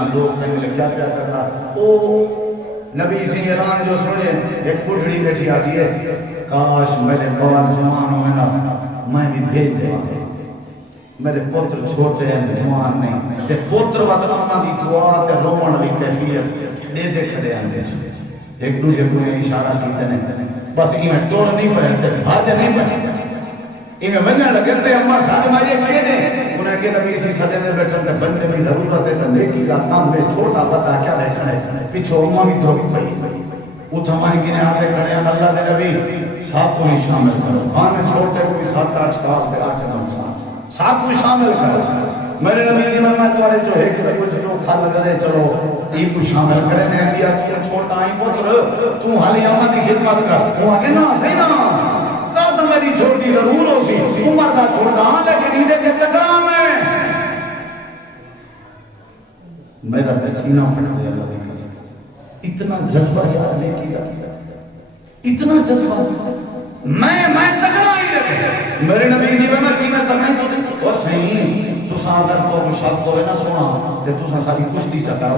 نا لوگ کہنے لگے کیا کیا کرنا او نبی سے اعلان جو سنے ایک بڑھڑی بیٹھی آتی ہے کاش میرے بال جوان ہوئے نا میں بھی بھیج دے میرے پوتر چھوٹے ہیں جوان نہیں تے پوتر وطنہ دی دعا تے رومن دی کیفیت دے دے کھڑے آنے ایک دوسرے کو اشارہ کیتے ہیں بس انہیں توڑ نہیں پہنتے بھاجے نہیں پہنتے انہیں بننے لگے تے اما ساتھ مائیے کھے دیں انہیں کہ نبی سی سجے سے بیٹھن تے بندے بھی ضرورت ہے تے نیکی کا کام میں چھوٹا پتا کیا لے کھڑے پیچھو اما بھی تو پئی اتھا مائی کنے آتے کھڑے ہیں اللہ دے نبی ساتھ کو ہی شامل کرو آنے چھوٹے کوئی 7-8 سال سے 8-9 سال ساتھ کو شامل کرو میرے نبی جی میں توارے جو ہے کہ کچھ جو کھال کرے چلو ای کو شامل کرے نے انبیاء کی چھوٹا آئی پتر تو حالی اما دی خدمت کر وہ آگے نا صحیح نا قاتل میری چھوٹی ضرور ہو سی عمر دا چھوٹا ہاں لیکن ہی دے کے تکرام ہے میرا تسینہ پڑھ دے اللہ دی قسم اتنا جذبہ یاد نہیں کیا اتنا جذبہ میں تکڑا ہی رکھے میرے نبی جی میں کی میں تکڑا تو نہیں وہ صحیح تو ساتھ کو شب کو ہے نا سونا تے تو ساری کشتی چکا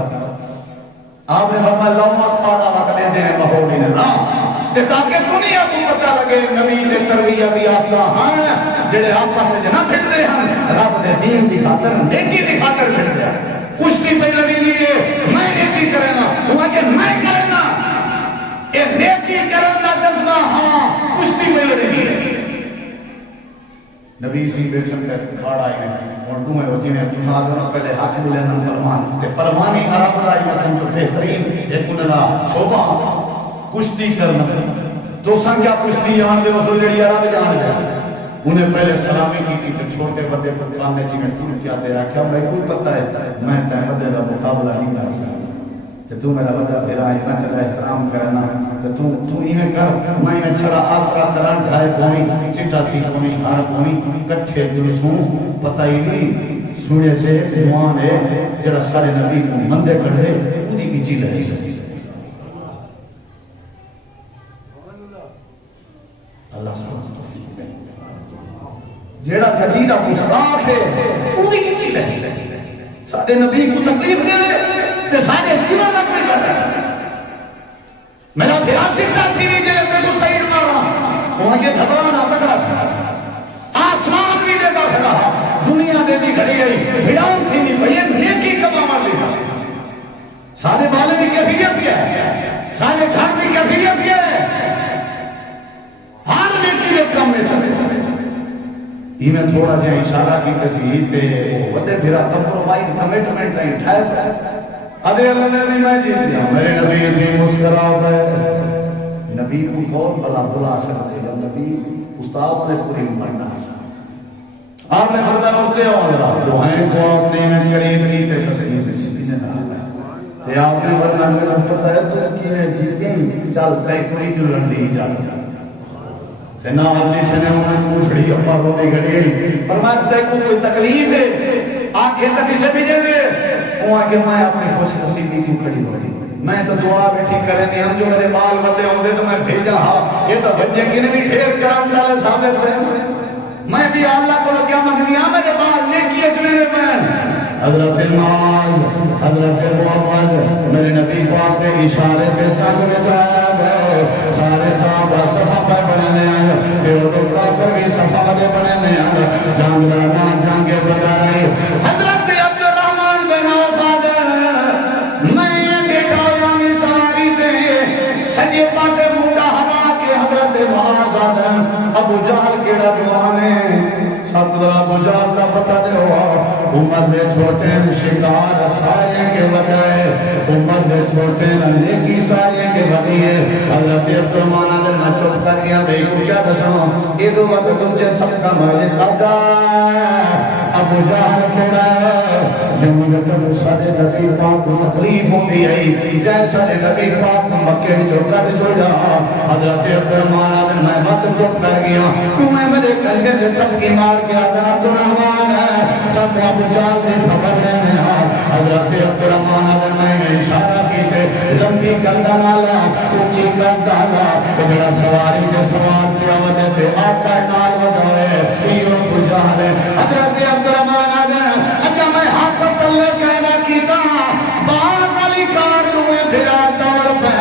آپ نے فرمایا لوما کھاڑا وقت لے دے ماحول نے نا تے تاکہ دنیا کو پتہ لگے نبی نے تربیہ بھی آتا ہاں جڑے آپس سے جنا پھر دے ہیں رب دے دین دی خاطر نیکی دی خاطر پھر دے کشتی پہ نبی لیے میں نیکی کرے نا وہ کہ میں کرے نا یہ نیکی کرنا جذبہ ہاں کشتی پہ لڑے لیے نبی سی بے چکر کھاڑا ہے اور تمہیں ہو جنہیں تمہاں دونوں پہلے ہاتھ ملے نا پرمان تے پرمانی عرب رائی مثلا جو بہترین ایک انہا شعبہ کشتی کرنا تو سنگیا کشتی یہاں دے وصول جڑی عرب جان دے انہیں پہلے سلامی کی تھی تو چھوٹے بڑے پرکان نے جنہیں تم کیا دیا کیا میں کوئی پتہ ہے میں تحمد کا مقابلہ نہیں کر سکتا کہ تو میرا بڑا بھیرا ہے میں تیرا احترام کرنا کہ تو انہیں کر میں انہیں چھڑا آسرا کرن ڈھائے قومی چٹا تھی قومی ہار قومی کٹھے جلسوں پتہ ہی نہیں سوڑے سے دیوان ہے جرا سارے نبی کو مندے کڑھے خودی بیچی لہی سکتی اللہ صاحب جیڑا قدیدہ مصراف ہے خودی بیچی لہی سارے نبی کو تکلیف دے تے سارے جیون نہ کوئی کرتا میرا بھیرا چکتا تھی نہیں دے تے کو سعید مارا وہاں یہ دھبرانا تکڑا تھا آسمان بھی دے گا پھڑا دنیا دے دی گھڑی گئی بھیران تھی نہیں بھئی نیکی کب عمر لی جا سارے بالے بھی کیفیت کیا ہے سارے گھر بھی کیفیت کیا ہے ہر نیکی کے کم میں چلے چلے میں تھوڑا جہاں اشارہ کی تصحیح تے وڈے بھیرا کمپرومائز کمٹمنٹ نہیں ٹھائے ادھے اللہ نے میں جیت دیا میرے نبی سے مسکرا ہے نبی کو کون بلا بلا سکتے ہیں نبی استاد نے پوری پڑھنا آپ نے فرمایا ہوتے ہو دعائیں کو آپ نے میں قریب نہیں تے تصحیح سے سینے نہ تے آپ نے ورنہ میرا پتہ ہے تو کینے جیتے ہیں چل تے کوئی جو لڑنی اجازت نا آدھے چھنے انہیں پوچھڑی اپا رو دے گھڑی فرمایا تے کو کوئی تکلیف ہے آنکھیں تک اسے بھی جے گے وہ آگے میں اپنی خوش نصیبی کیوں کھڑی ہوئی میں تو دعا بیٹھی کرے دی ہم جو میرے بال بندے ہوں دے تو میں بھیجا ہاں یہ تو بچے کی نے بھی ڈھیر کرام ڈالے ثابت ہے میں بھی اللہ کو کیا مگنی ہاں میرے بال نیکی اچھنے میں حضرت الماز حضرت محمد میرے نبی پاک کے اشارے پہ چاند میں چاہے سارے صحابہ صفحہ پہ بڑھنے آئے پھر تو کافر بھی صفحہ دے بڑھنے آئے جانگرانا جانگے بڑھا رہے حضرت عبد الرحمن بن عوف میں یہ بیٹھا یعنی سواری تھے سجے پاسے موٹا ہوا کے حضرت معاذ ابو جہل کیڑا جوان ہے سب ابو جہل کا پتہ دے ہوا عمر میں چھوٹے شکار سائے کے بجائے عمر میں چھوٹے نیکی سائے کے بنیے حضرت عبدالمانہ دل میں چپ کر گیا بھئی کو کیا دساں یہ دو وقت تجھے تھکا مارے چاچا ابو جہل کھڑا جب جب سارے نبی پاک کو تکلیف ہوتی ہے جیسا نبی پاک کو مکے جو کر چھوڑا حضرت عبدالمانہ دل میں مت چپ کر گیا تمہیں میرے کلگے سے تھکی مار کے عبدالرحمن ہے سب ابو جہل نے خبر لینے حضرت عبدالرحمن اگر میں اشارہ کی تھے لمبی گردہ نالا اونچی گردہ نالا اگڑا سواری کے سوار کیا وجہ تھے آقا نال وجہ یہ ابو جہل حضرت عبدالرحمن اگر میں ہاتھ پلے کہنا کیتا پھرا دوڑ پہ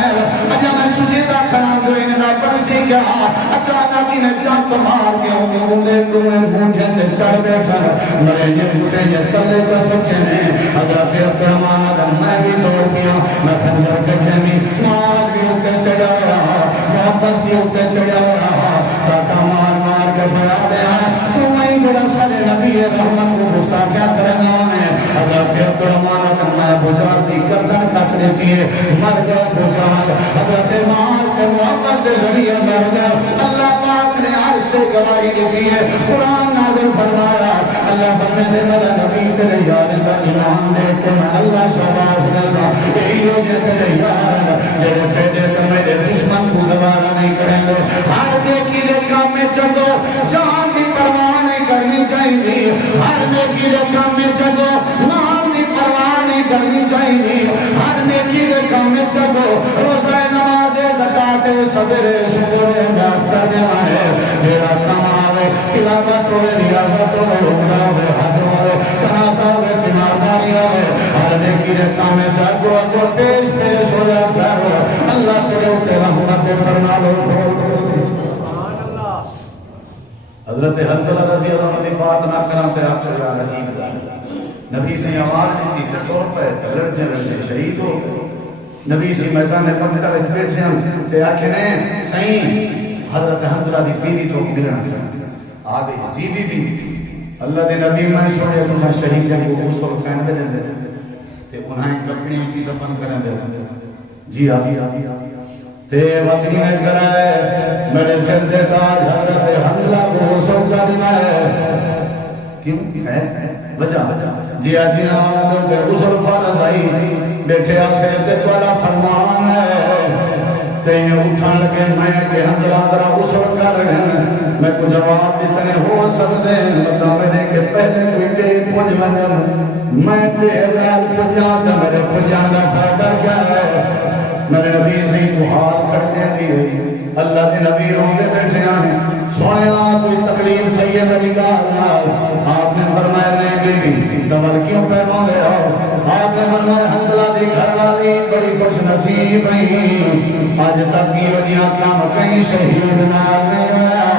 اجا میں سجے دا کھڑا دو انہا پرسی گیا اچانا کی نے جانت مار کے انہوں دوئے مونجے تے چڑھ بیٹھا مرے جن مٹے جن تلے چا سکے نے حضرت عبدالرحمن اگر میں بھی دوڑ گیا میں خنجر کے جمی مار بھی اوپر چڑھا رہا محبت بھی اوپر چڑھا رہا چاکا مار مار کے بڑا دیا تو میں جڑا سارے نبی رحمت کو گستاخیاں کرنا ہے حضرت عبدالرحمن اگر میں بجاتی گردن کٹ لیتی ہے مر گیا بجات حضرت مار سے محبت ذریعہ مر گیا اللہ پاک نے عرش سے گواہی دیتی ہے قرآن نازل فرمایا اللہ فرمانے والا نبی تیرے یار کا ایمان دے کے اللہ شباز دینا یہی ہو جیسے یار جیسے پیدے تو میرے دشمن کو دوبارہ نہیں کریں گے ہر نیکی دے کام میں چلو جہاں کی پرواہ نہیں کرنی چاہیے ہر نیکی دے کام میں چلو مال کی پرواہ نہیں کرنی چاہیے ہر نیکی دے کام میں چلو روزہ نماز زکات صبر شکر احمد کرنے والے جیڑا کام آوے تلاوت ہوئے ریاضت ہوئے عمرہ ہوئے حج ہوئے جنازہ ہوئے تیمارداری ہوئے ہر نیکی دے کام میں چلو اگر پیش پیش ہو جائے گھر ہو اللہ تیرے اوتے رحمت فرما لو حضرت حنظلہ رضی اللہ عنہ بات نہ کرنا تے آپ سے عجیب جان نبی سے آواز دیتی تے طور پہ لڑتے لڑتے شہید ہو نبی سے میدان مقتل اس بیٹھے ہیں تے آکھے نے صحیح حضرت حنظلہ دی بیوی تو ملنا چاہتے آگے جی بی بی اللہ دے نبی میں چھوڑے انہاں شہید جب کو غسل پہن دے دے تے انہاں کپڑے اونچی دفن کریں دے جی تے وطنی نے کرائے میرے سر دے تاج حضرت حنظلہ کو غسل کرنا ہے کیوں ہے وجہ جی آجینا دے غسل فرض آئی بیٹھے آپ سے تے توڑا فرمان ہے تے یہ اٹھان لگے میں کہ حنظلہ ذرا غسل کر رہے ہیں میں کو جواب اتنے ہو سمجھے بتا میرے کہ پہلے کوئی پوچھ میں دیوال پجان تھا میرے پجان کا فائدہ کیا ہے میرے نبی سے تو حال کر دیتی ہے اللہ کے نبی روندے بیٹھے ہیں سونے کوئی تکلیف چاہیے میری گال آپ نے فرمایا نہیں بیوی ڈبل کیوں پہنو دے ہو آپ نے فرمایا حنظلہ دی گھر والی بڑی خوش نصیب نہیں آج تک کی وجہ کام کہیں شہید نال نہیں ہوا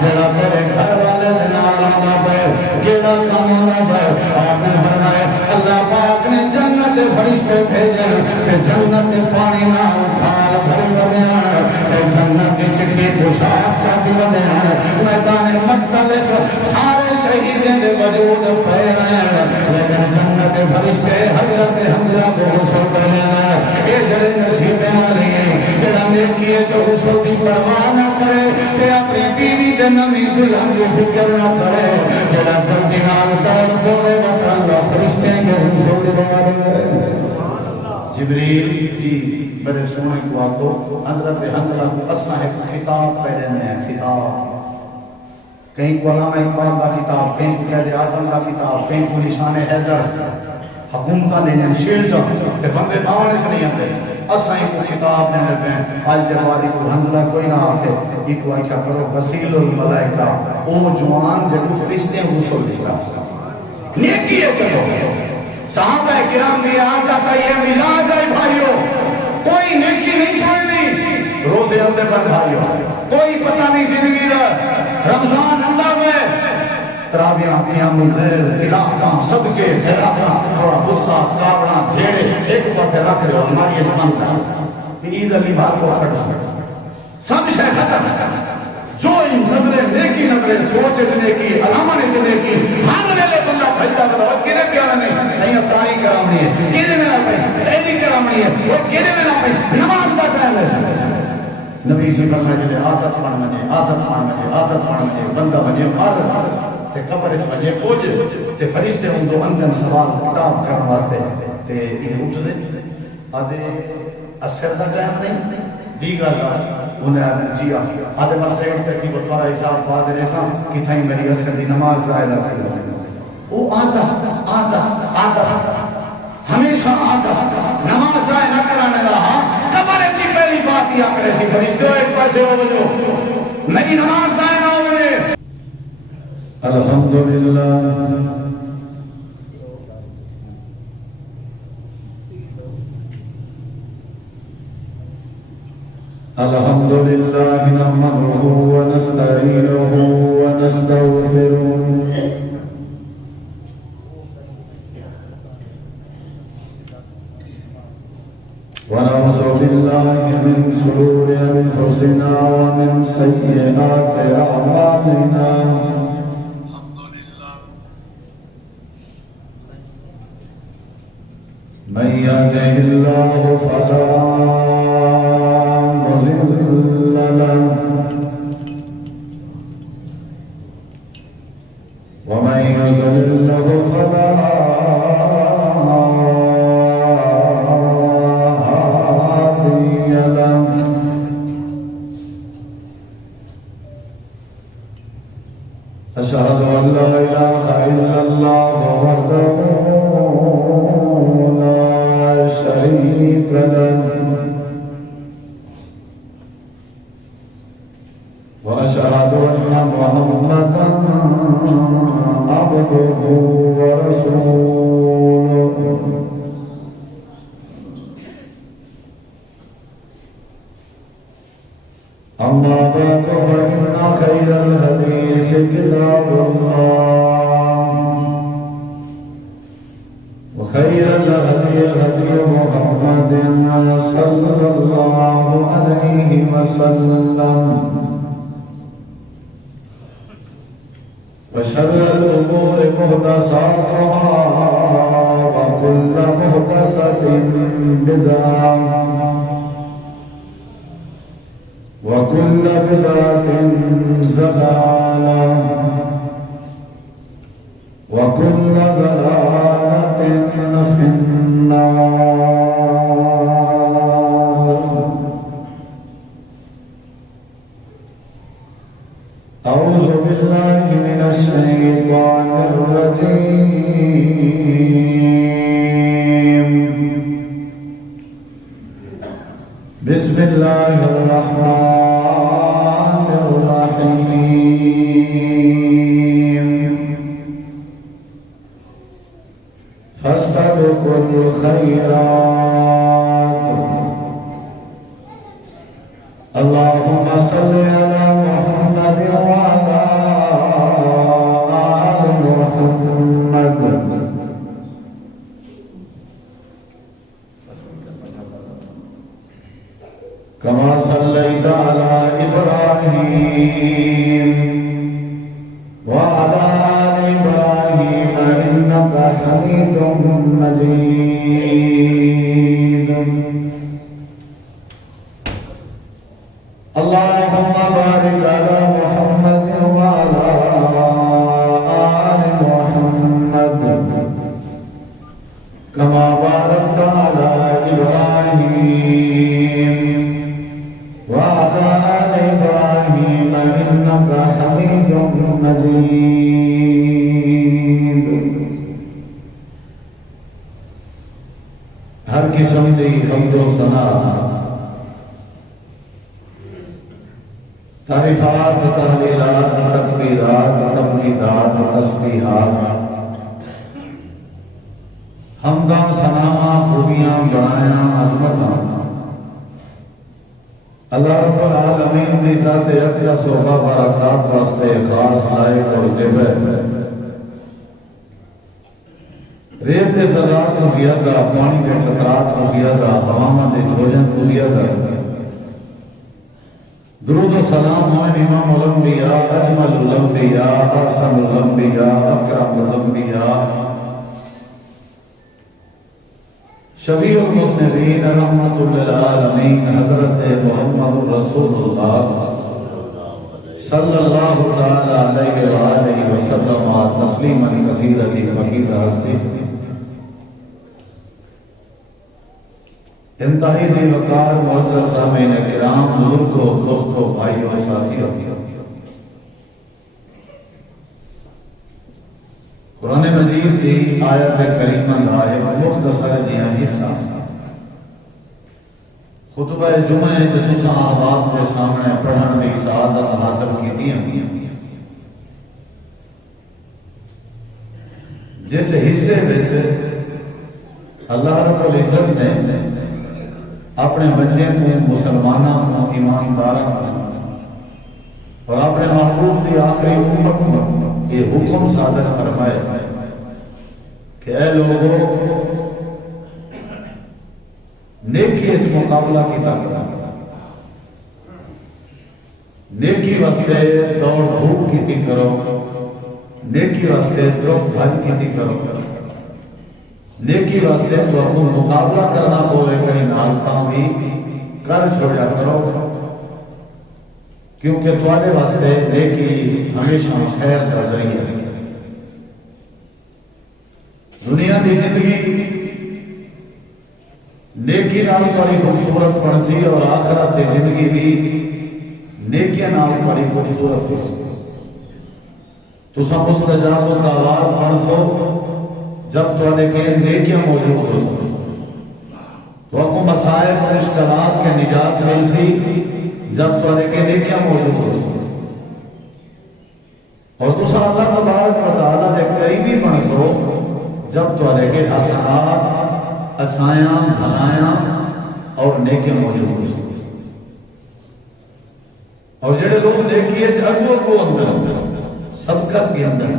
جڑا تیرے گھر والے دنال آنا پہ کیڑا کام آنا پہ آپ نے فرمایا اللہ پاک نے جنت فرشتے بھیجے تے جنت پانی نہ اٹھال بھری بنیا تے جنت کی چکی پوشاک چاہتی بنیا میدان مقتل سارے شہیدیں دے وجود پہ ہیں لیکن جنت فرشتے حضرت حنظلہ کو غسل کرنے اے جڑے نصیبیں والی ہیں جڑا نیکی ہے جو غسل دی پرواہ نہ کرے تے اپنی بیوی دے نمی دلہن کی فکر نہ کرے جڑا جلدی نال توڑ بولے اللہ فرشتے کے غسل دی بارے جبریل جی میرے سونے کو آتو حضرت حنظلہ کو اساں ایک خطاب پہلے ہیں خطاب کہیں کو علامہ اقبال کا خطاب کہیں کو قائد اعظم کا خطاب کہیں کو نشان حیدر حکومتہ لینے شیل جا تے بندے باونے سے نہیں آتے اساں ایک خطاب لینے پہ آج دروازی کو حنظلہ کوئی نہ آکے ایک کو کیا کرو وسیل الملائکہ او جوان جب فرشتے غسل دیتا نیکی ہے چلو صحابہ کرام بھی آتا تھا یہ مزاج ہے بھائیو کوئی نیکی نہیں چھوڑنی روزے ہفتے پر بھائیو کوئی پتہ نہیں زندگی دا رمضان اللہ میں تراویاں قیام اللیل تلاوتاں صدقے خیراتاں تھوڑا غصہ سکاوڑا جھیڑے ایک پاسے رکھ لو ہماری بند کر عید علی بات کو پڑھا سب شے ختم جو ان نظرے نیکی نظرے سوچے سے نیکی علامہ نے نیکی ہر ویلے بندہ بھجتا بتا وہ کینے پیارا نہیں صحیح افطاری کرامنی ہے کینے میں نہ پڑھی سہلی کرامنی ہے وہ کینے میں نہ پڑھی نماز کا ٹائم ہے نبی سے فرمایا کہ عادت بن منے عادت بن منے بندہ بنے ہر تے قبر وچ وجے پوج تے فرشتے ان دو اندر سوال کتاب کرن واسطے تے یہ اٹھ دے آدے اثر دا ٹائم نہیں دیگر انہیں جی آدھے مرسے اٹھتے تھی بطورہ حساب فادر ایسا کہ تھائیں میری اثر دی نماز زائدہ تھی وہ آدھا ہمیشہ آدھا نماز زائد نہ کرانے رہا کبھر ایسی پہلی بات ہی آکڑے سی فرشتے ہو ایک پاسے ہو جو میری نماز زائد نہ ہوئے الحمدللہ الحمد لله نحمده ونستعينه ونستغفره ونعوذ بالله من شرور أنفسنا ومن سيئات أعمالنا من يهده الله فلا مضل له ومن يضلل فلا هادي له أشهد أن لا إله إلا الله وحده لا شريك له وأشهد أن محمدا عبده ورسوله أما بعد فإن خير الحديث كتاب الله وخير الهدي هدي محمد صلى الله عليه وسلم وشر الأمور محدثاتها وكل محدثة بدعة وكل بدعة ضلالة وكل ضلالة في النار. أعوذ بالله من الشيطان الرجيم. بسم الله الرحمن الرحيم. فاستبقوا الخيرات. اللهم صل على محمد وعلى آل محمد كما صليت على إبراهيم وعلى آل إبراهيم إنك حميد مجيد. اللهم بارك على محمد وعلى آل محمد كما باركت على إبراهيم وعلى آل إبراهيم إنك حميد مجيد. ہر قسم سے حمد و ثنا تعریفات تحلیلات تکبیرات تمجیدات تسبیحات حمداں ثناواں خوبیاں بڑایاں عظمتاں اللہ رب العالمین کی ذات اقدس و برکات واسطے خاص لائق اور زیبہ ریت کے ذرات کو زیادہ پانی کے قطرات کو زیادہ ہواواں دے جھولن کو زیادہ درود و سلام ہوئے امام الانبیاء اجمل الانبیاء احسن الانبیاء اکرم الانبیاء شفیع المذنبین رحمت للعالمین حضرت محمد رسول اللہ صلی اللہ تعالی علیہ وآلہ وسلم تسلیما کثیرا فقیر ہستی انتہائی ذی وقار معزز سامعین کرام بزرگوں دوستوں بھائیوں ساتھیوں قرآن مجید کی آیت کریمہ لائے مختصر جیاں حصہ خطبہ جمعہ جتوسا احباب کے سامنے پڑھن بھی سعادت حاصل کی دیا جس حصے وچ اللہ رب العزت نے اپنے بندے کو مسلمانوں کو ایمانداروں اور اپنے محبوب کی آخری امت کو یہ حکم صادر فرمائے کہ اے لوگوں نیکی اس مقابلہ کی طاقت نیکی واسطے دوڑ دھوپ کیتی کرو نیکی واسطے درخت بھج کیتی کرو نیکی واسطے تو اپنا مقابلہ کرنا پوے کہیں نالتاں بھی کر چھوڑا کرو کیونکہ تمہارے واسطے نیکی ہمیشہ خیر کا ذریعہ ہے دنیا کی زندگی نیکی نال تمہاری خوبصورت بن سی اور آخرت کی زندگی بھی نیکیاں نال تمہاری خوبصورت ہو سی تسا مستجاب الدعوات بن سو جب تمہارے کے نیکیاں موجود ہو سو تو آپ کو مسائل اور اشکالات کے نجات مل سی جب تمہارے کے نیکیاں موجود ہو سو اور تسا اللہ تبارک و تعالیٰ دے قریبی بن سو جب تمہارے کے حسنات اچھائیاں بھلائیاں اور نیکیاں موجود ہو سو اور جڑے لوگ نیکی ہے اگو کو اندر سبقت کے اندر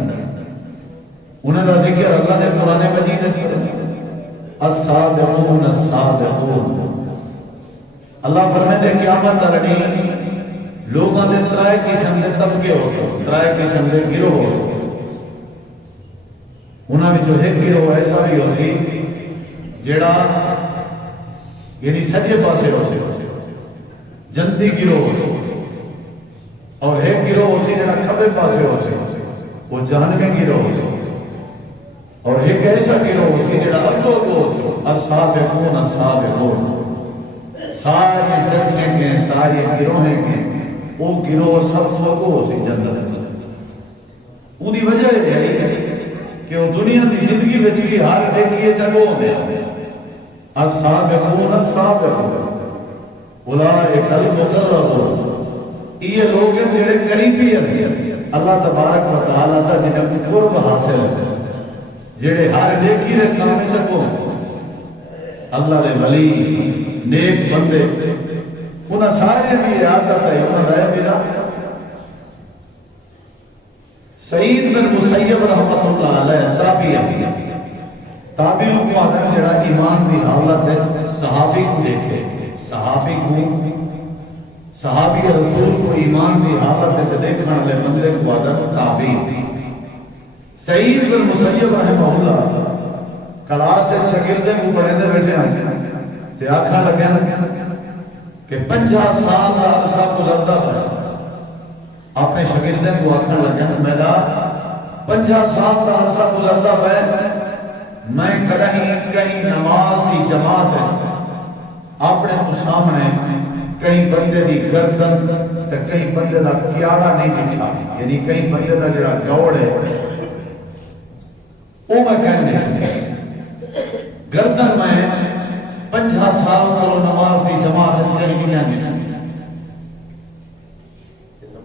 انہیں دا ذکر اللہ نے قرآن مجید السابقون السابقون اللہ فرمائے دے قیامت رڑی لوگاں دے ترائے قسم دے طبقے ہو سو ترائے قسم دے گروہ ہو سو انہاں وچوں ایک گروہ ایسا بھی ہو سی جڑا یعنی سجے پاسے ہو سی جنتی گروہ ہو سی اور ایک گروہ ہو سی جڑا کھبے پاسے ہو سی وہ جہنمی گروہ ہو سی اور ایک ایسا گروہ ہو سی جڑا اگو ہو سی السابقون السابقون سارے چرچیں کے سارے گروہیں کے وہ گروہ سب سوکو ہو سی جنت وہ دی وجہ ہے کہ وہ دنیا دی زندگی بچ بھی ہر دیکھئے چگو ہو گیا السابقون السابقون اولئک المقربون یہ لوگ ہیں جڑے قریبی ہیں اللہ تبارک و تعالیٰ دا جنہیں قرب حاصل ہے جڑے ہر نیکی دے کام چکو اللہ دے ولی نیک بندے انہاں سارے بھی عادت ہے انہاں دا میرا سعید بن مسیب رحمت اللہ علیہ تابعیوں کو آدم جڑا ایمان دی حالت ہے صحابی کو دیکھے صحابی کو صحابی رسول کو ایمان دی حالت سے دیکھنے لے بندے کو آدم تابعی سعید بن مسیب رحمہ اللہ کلاس سے شاگردے کو پڑھے دے بیٹھے ہیں تے آکھا لگے کہ 50 سال کا عرصہ گزرتا ہے اپنے شاگردے کو آکھا لگے میرا 50 سال کا عرصہ گزرتا ہے میں کہیں نماز کی جماعت ہے اپنے کو سامنے کہیں بندے دی گردن تے کہیں بندے دا کیاڑا نہیں دکھا یعنی کہیں بندے دا جڑا گوڑ ہے وہ میں کہنے چاہیے گردن میں 50 سال کو نماز دی جماعت چکری کی نہیں چاہیے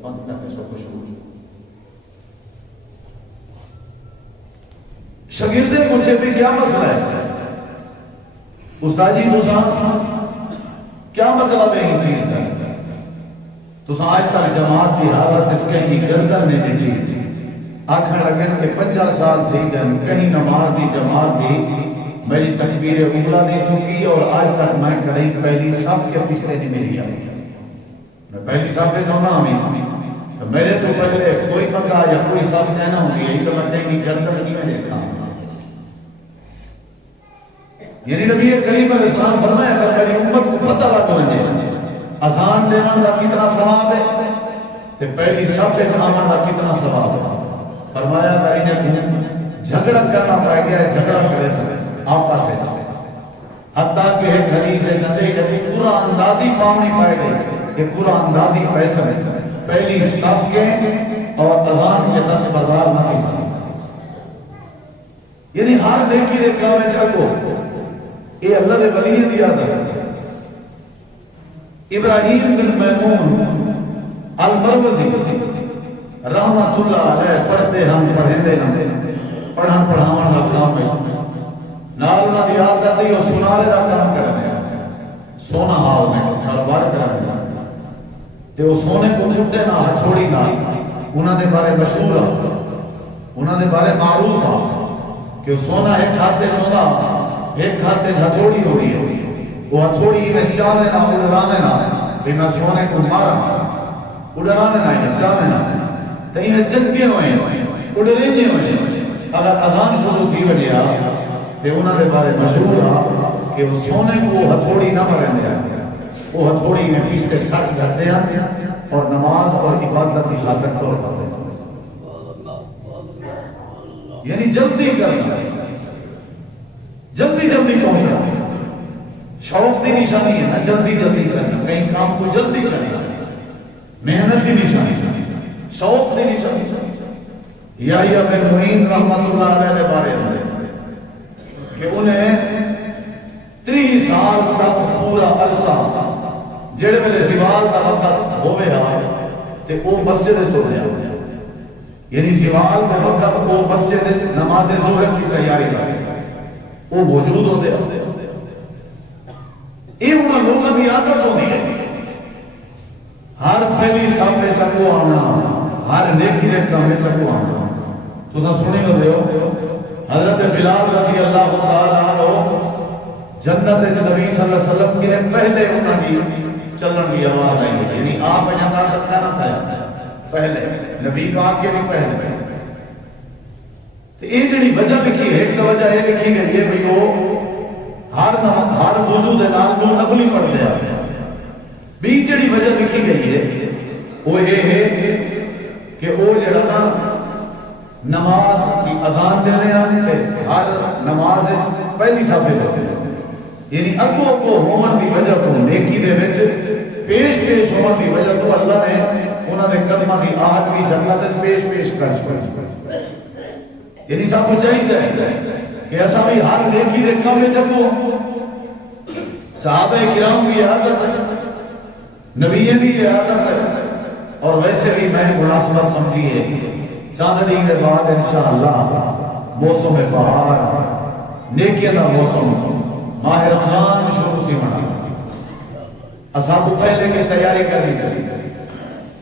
بند کرنے سو کچھ شاگردے مجھے بھی کیا مسئلہ ہے استاد جی کیا مطلب ہے یہ چیز ہے تو آج تک جماعت کی حالت اس کہیں گردن نے دیٹھی آخر لگن کہ 50 سال تھی گن کہیں نماز دی جماعت بھی میری تکبیر اولا نہیں چکی اور آج تک میں کہیں پہلی صف کے تیسرے نہیں ملی میں پہلی صف پہ چاہنا ہمیں تو میرے تو پہلے کوئی بندہ یا کوئی صف چاہنا ہوگی یہی تو میں کہیں گردن کی میں دیکھا یعنی نبی کریم علیہ السلام فرمایا اگر میری امت کو پتہ لگ رہے آسان دینا کا کتنا ثواب ہے تو پہلی صف سے چاہنا کا کتنا ثواب ہے فرمایا کہ انہیں جھگڑا کرنا پڑ گیا ہے جھگڑا کرے سکے آپس سے حتیٰ کہ ایک حدیث ہے چاہتے کہ پورا اندازی پاؤنی پائے گئی کہ پورا اندازی پیسہ ہے پہلی صف کے اور اذان کے 10 بازار نتی سکتے یعنی ہر نیکی دے کام میں چاہو یہ اللہ دے ولی دی عادت ہے ابراہیم بن میمون المروزی رحمت اللہ علیہ پڑھتے ہم پڑھیں ہم پڑھن پڑھاون کا کام ہے نال نہ دی عادت ہے اور سنانے کا کام کرنے سونا حال میں کاروبار کرنا تے وہ سونے کو چھٹے نہ ہتھوڑی نہ انہاں دے بارے مشہور ہے انہاں دے بارے معروف ہے کہ سونا ایک ہاتھ تے چوندا ایک ہاتھ تے ہتھوڑی ہوئی ہے وہ ہتھوڑی میں چاہنے نہ اڑانے نہ کہ میں سونے کو مارا اڑانے نہ چاہنے نہ تے یہ جنگے ہوئے اڑنے نہیں ہوئے اگر اذان شروع تھی وجہ تے انہاں دے بارے مشہور ہے کہ وہ سونے کو ہتھوڑی نہ مرنے ہیں وہ ہتھوڑی میں پیستے سٹ جاتے ہیں اور نماز اور عبادت کی خاطر طور کرتے ہیں یعنی جلدی کرنا جلدی جلدی پہنچنا شوق کی نشانی ہے نا جلدی جلدی کرنا کہیں کام کو جلدی کرنا محنت کی نشانی شوق کی نشانی یا بن معین رحمت اللہ علیہ کے بارے میں کہ انہیں 30 سال تک پورا عرصہ جڑے میرے زوال کا وقت ہوئے تے وہ مسجد چھوڑ دیا یعنی زوال کے وقت وہ مسجد نماز ظہر کی تیاری کرتے وہ موجود ہوتے ہیں یہ انہوں لوگوں کی عادت ہوتی ہے ہر پہلی صف سے چکو آنا ہر نیکی کے کام میں چکو آنا تو سنی ہوتے ہو حضرت بلال رضی اللہ تعالیٰ عنہ جنت نبی صلی اللہ علیہ وسلم کے پہلے انہوں کی چلن کی آواز آئی ہے یعنی آپ جانا سکتا نہ تھا پہلے نبی پاک کے بھی پہلے تو یہ جڑی وجہ لکھی ہے ایک وجہ یہ لکھی گئی ہے بھئی وہ ہر وضو دے نال کو نفلی پڑھ لیا بھی جڑی وجہ لکھی گئی ہے وہ یہ ہے کہ وہ جڑا نا نماز کی اذان دینے آنے ہر نماز پہلی صفحے سے یعنی اگو ہومن کی وجہ تو نیکی دے وچ پیش ہومن کی وجہ تو اللہ نے انہاں دے قدماں دی آہٹ بھی جنت پیش کر چھوڑی یعنی سب کچھ چاہیے کہ ایسا بھی ہر نیکی دے کام وچ اگو صحابہ کرام کی عادت ہے نبیوں کی عادت ہے اور ویسے بھی میں مناسبت سمجھیے چاندنی کے بعد انشاءاللہ موسم بہار نیکیاں دا موسم ماہ رمضان شروع سے منا اصحاب پہلے کی تیاری کرنی چاہیے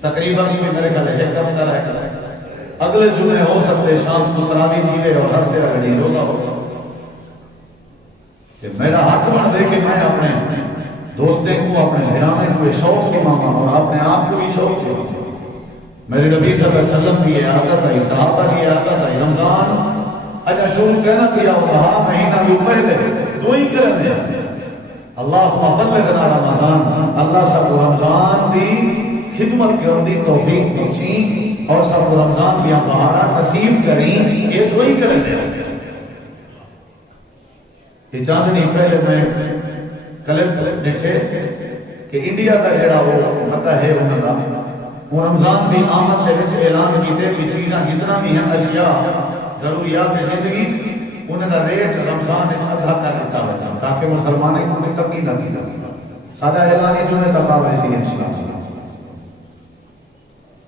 تقریباً بھی میرے خیال ہے ایک ہفتہ رہ کر اگلے جمعے ہو سکتے شام کو تراویح تھی اور ہفتے رکھنی روزہ ہوگا کہ میرا حق بن دے کہ میں اپنے دوستوں کو اپنے گھرانے کو شوق کی مانگا اور اپنے آپ کو بھی شوق کی میرے نبی صلی اللہ علیہ وسلم کی عادت ہے صحابہ کی عادت ہے رمضان اجا شروع کہنا تھا وہاں مہینہ بھی پہلے دو ہی کرنے اللہ بلغنا رمضان اللہ سب رمضان دی خدمت کرنے دی توفیق بخشیں اور سب رمضان کی بہارا نصیب کریں یہ دو ہی کرنے یہ چاندنی پہلے میں کلپ نچے کہ انڈیا کا جڑا وہ پتہ ہے انہوں کا وہ رمضان کی آمد کے وچ اعلان کیتے کہ چیزاں جتنا بھی ہیں اشیاء ضروریات زندگی انہوں کا ریٹ رمضان وچ ادھا کر دیتا ہوتا تاکہ مسلمانوں کو بھی تنگی نہ تھی سادہ اعلان جو نے تقا ویسی انشاءاللہ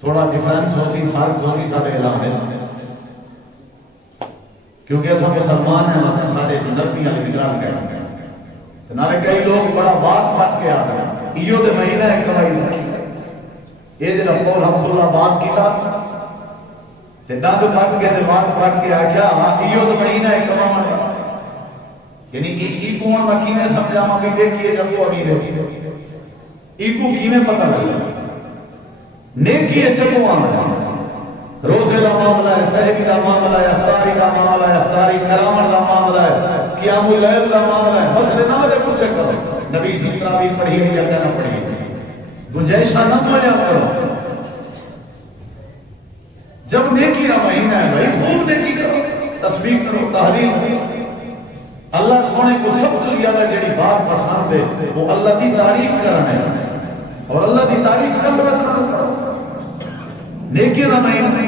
تھوڑا ڈیفرنس ہو سی فرق ہو سی سارے اعلان وچ کیونکہ ایسا مسلمان ہیں ہمارے سارے جنتی والی نگران گئے نارے کئی لوگ بڑا بات پچ کے آ گئے ایو دے مہینہ ہے کمائی یہ جڑا قول حمد اللہ بات کیتا تے دند پٹ کے تے بات پٹ کے آکھیا ہاں ایو تے مہینہ ہے کماون دا یعنی ای کون مکینے سمجھا ما بھی دیکھیے جب وہ ابھی دیکھیے ای کو کینے پتہ لگا نیکی ہے چکو آنا روزے دا معاملہ ہے سحری دا معاملہ ہے افطاری دا معاملہ ہے افطاری کرامت دا معاملہ ہے قیام اللیل دا معاملہ ہے مسئلے نہ دے پوچھے کرو نبی صلی اللہ علیہ وسلم پڑھی ہے یا نہ پڑھی ہے گنجائشہ نہ توڑیا کرو جب نیکی کا مہینہ ہے بھائی خوب نیکی کرو تسبیح کرو تحلیل کرو اللہ سونے کو سب سے زیادہ جڑی بات پسند ہے وہ اللہ کی تعریف کرنا ہے اور اللہ کی تعریف کثرت کرو نیکی کا مہینہ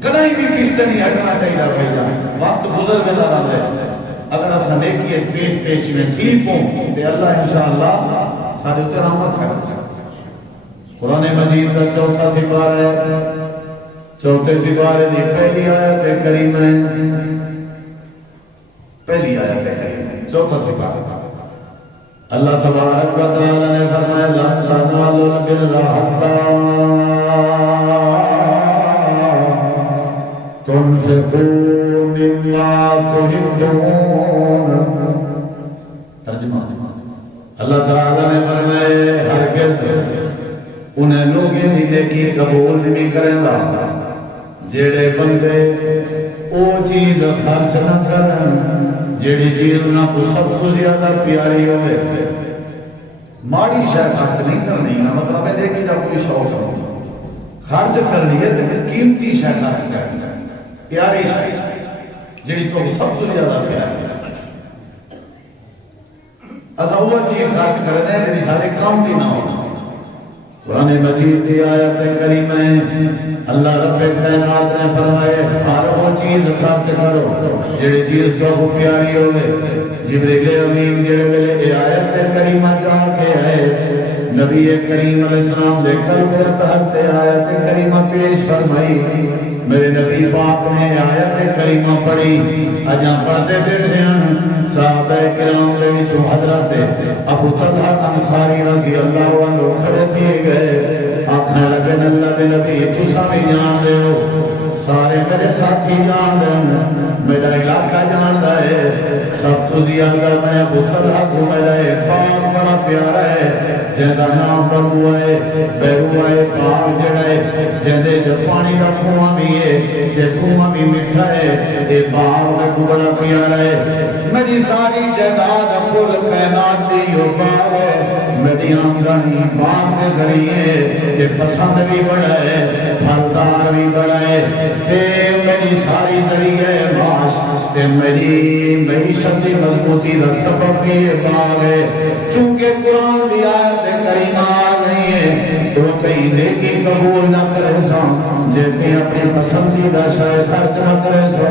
کدی بھی کشتے نہیں ہٹنا چاہیے بھائی جان وقت گزر گیا رہا ہے اگر اسا نیکی پیش پیش میں ٹھیک ہوں تو اللہ انشاءاللہ سارے تے رحمت کرے قرآن مجید کا چوتھا سپارہ ہے چوتھے سپارے دی پہلی آیت کریمہ ہے پہلی آیت کریمہ چوتھا سپارہ اللہ تبارک و تعالی نے فرمایا لن تنالوا البر حتی تنفقوا مما تحبون. ترجمہ اللہ تعالی نے فرمایا ہرگز انہیں لوگوں کی نیکی قبول نہیں کریں گا جیڑے بندے او چیز خرچ نہ کرن جیڑی چیز نہ کو سب سے زیادہ پیاری ہوئے. ماڑی شاید خرچ نہیں کرنی ہے مطلب ہے نیکی دا کوئی شوق نہیں. خرچ کرنی ہے لیکن قیمتی شاید خرچ کرنی ہے پیاری شاید جیڑی تو سب سے زیادہ پیاری ہے. اسا وہ چیز خرچ کرنا ہے جیڑی سارے کام دی نہ ہو. قرآن مجید کی آیت کریمہ اللہ رب کائنات نے فرمائے ہر وہ چیز خرچ کرو جڑی چیز تو پیاری ہوے. جبریل امین جڑے ویلے یہ آیت کریمہ چاہ کے ہے نبی کریم علیہ السلام دے قلب تحت آیت کریمہ پیش فرمائی. میرے نبی پاک نے آیت کریمہ پڑھی اجاں پڑھتے بیٹھے ہیں. صحابہ کرام دے وچوں حضرت ابو طلحہ انصاری رضی اللہ عنہ کھڑے تھے گئے آکھنے لگے اللہ دے نبی تساں بھی جان دے ہو سارے میرے ساتھی جان دے میرا علاقہ جان دے سب سے زیادہ میں ابو طلحہ کو میرا پاک بڑا پیارا ہے جہاں نام بڑھو ہے بیرو ہے پاک جڑا ہے جہاں جب پانی کا کنواں بھی ہے جب کنواں بھی میٹھا ہے یہ باغ میں کو بڑا پیارا ہے. میری ساری جائیداد کل کائنات دی یہ باغ ہے. میری آمدنی باغ کے ذریعے کہ پسند بھی بڑا ہے پھلدار بھی بڑا ہے تے میری ساری ذریعے معاش تے میری معیشت کی مضبوطی کا سبب بھی یہ باغ ہے. چونکہ قرآن دی آیت کریمہ نہیں ہے تو کئی نیکی قبول نہ کرے سو جیتے اپنی پسندیدہ شاید خرچ نہ کرے سو.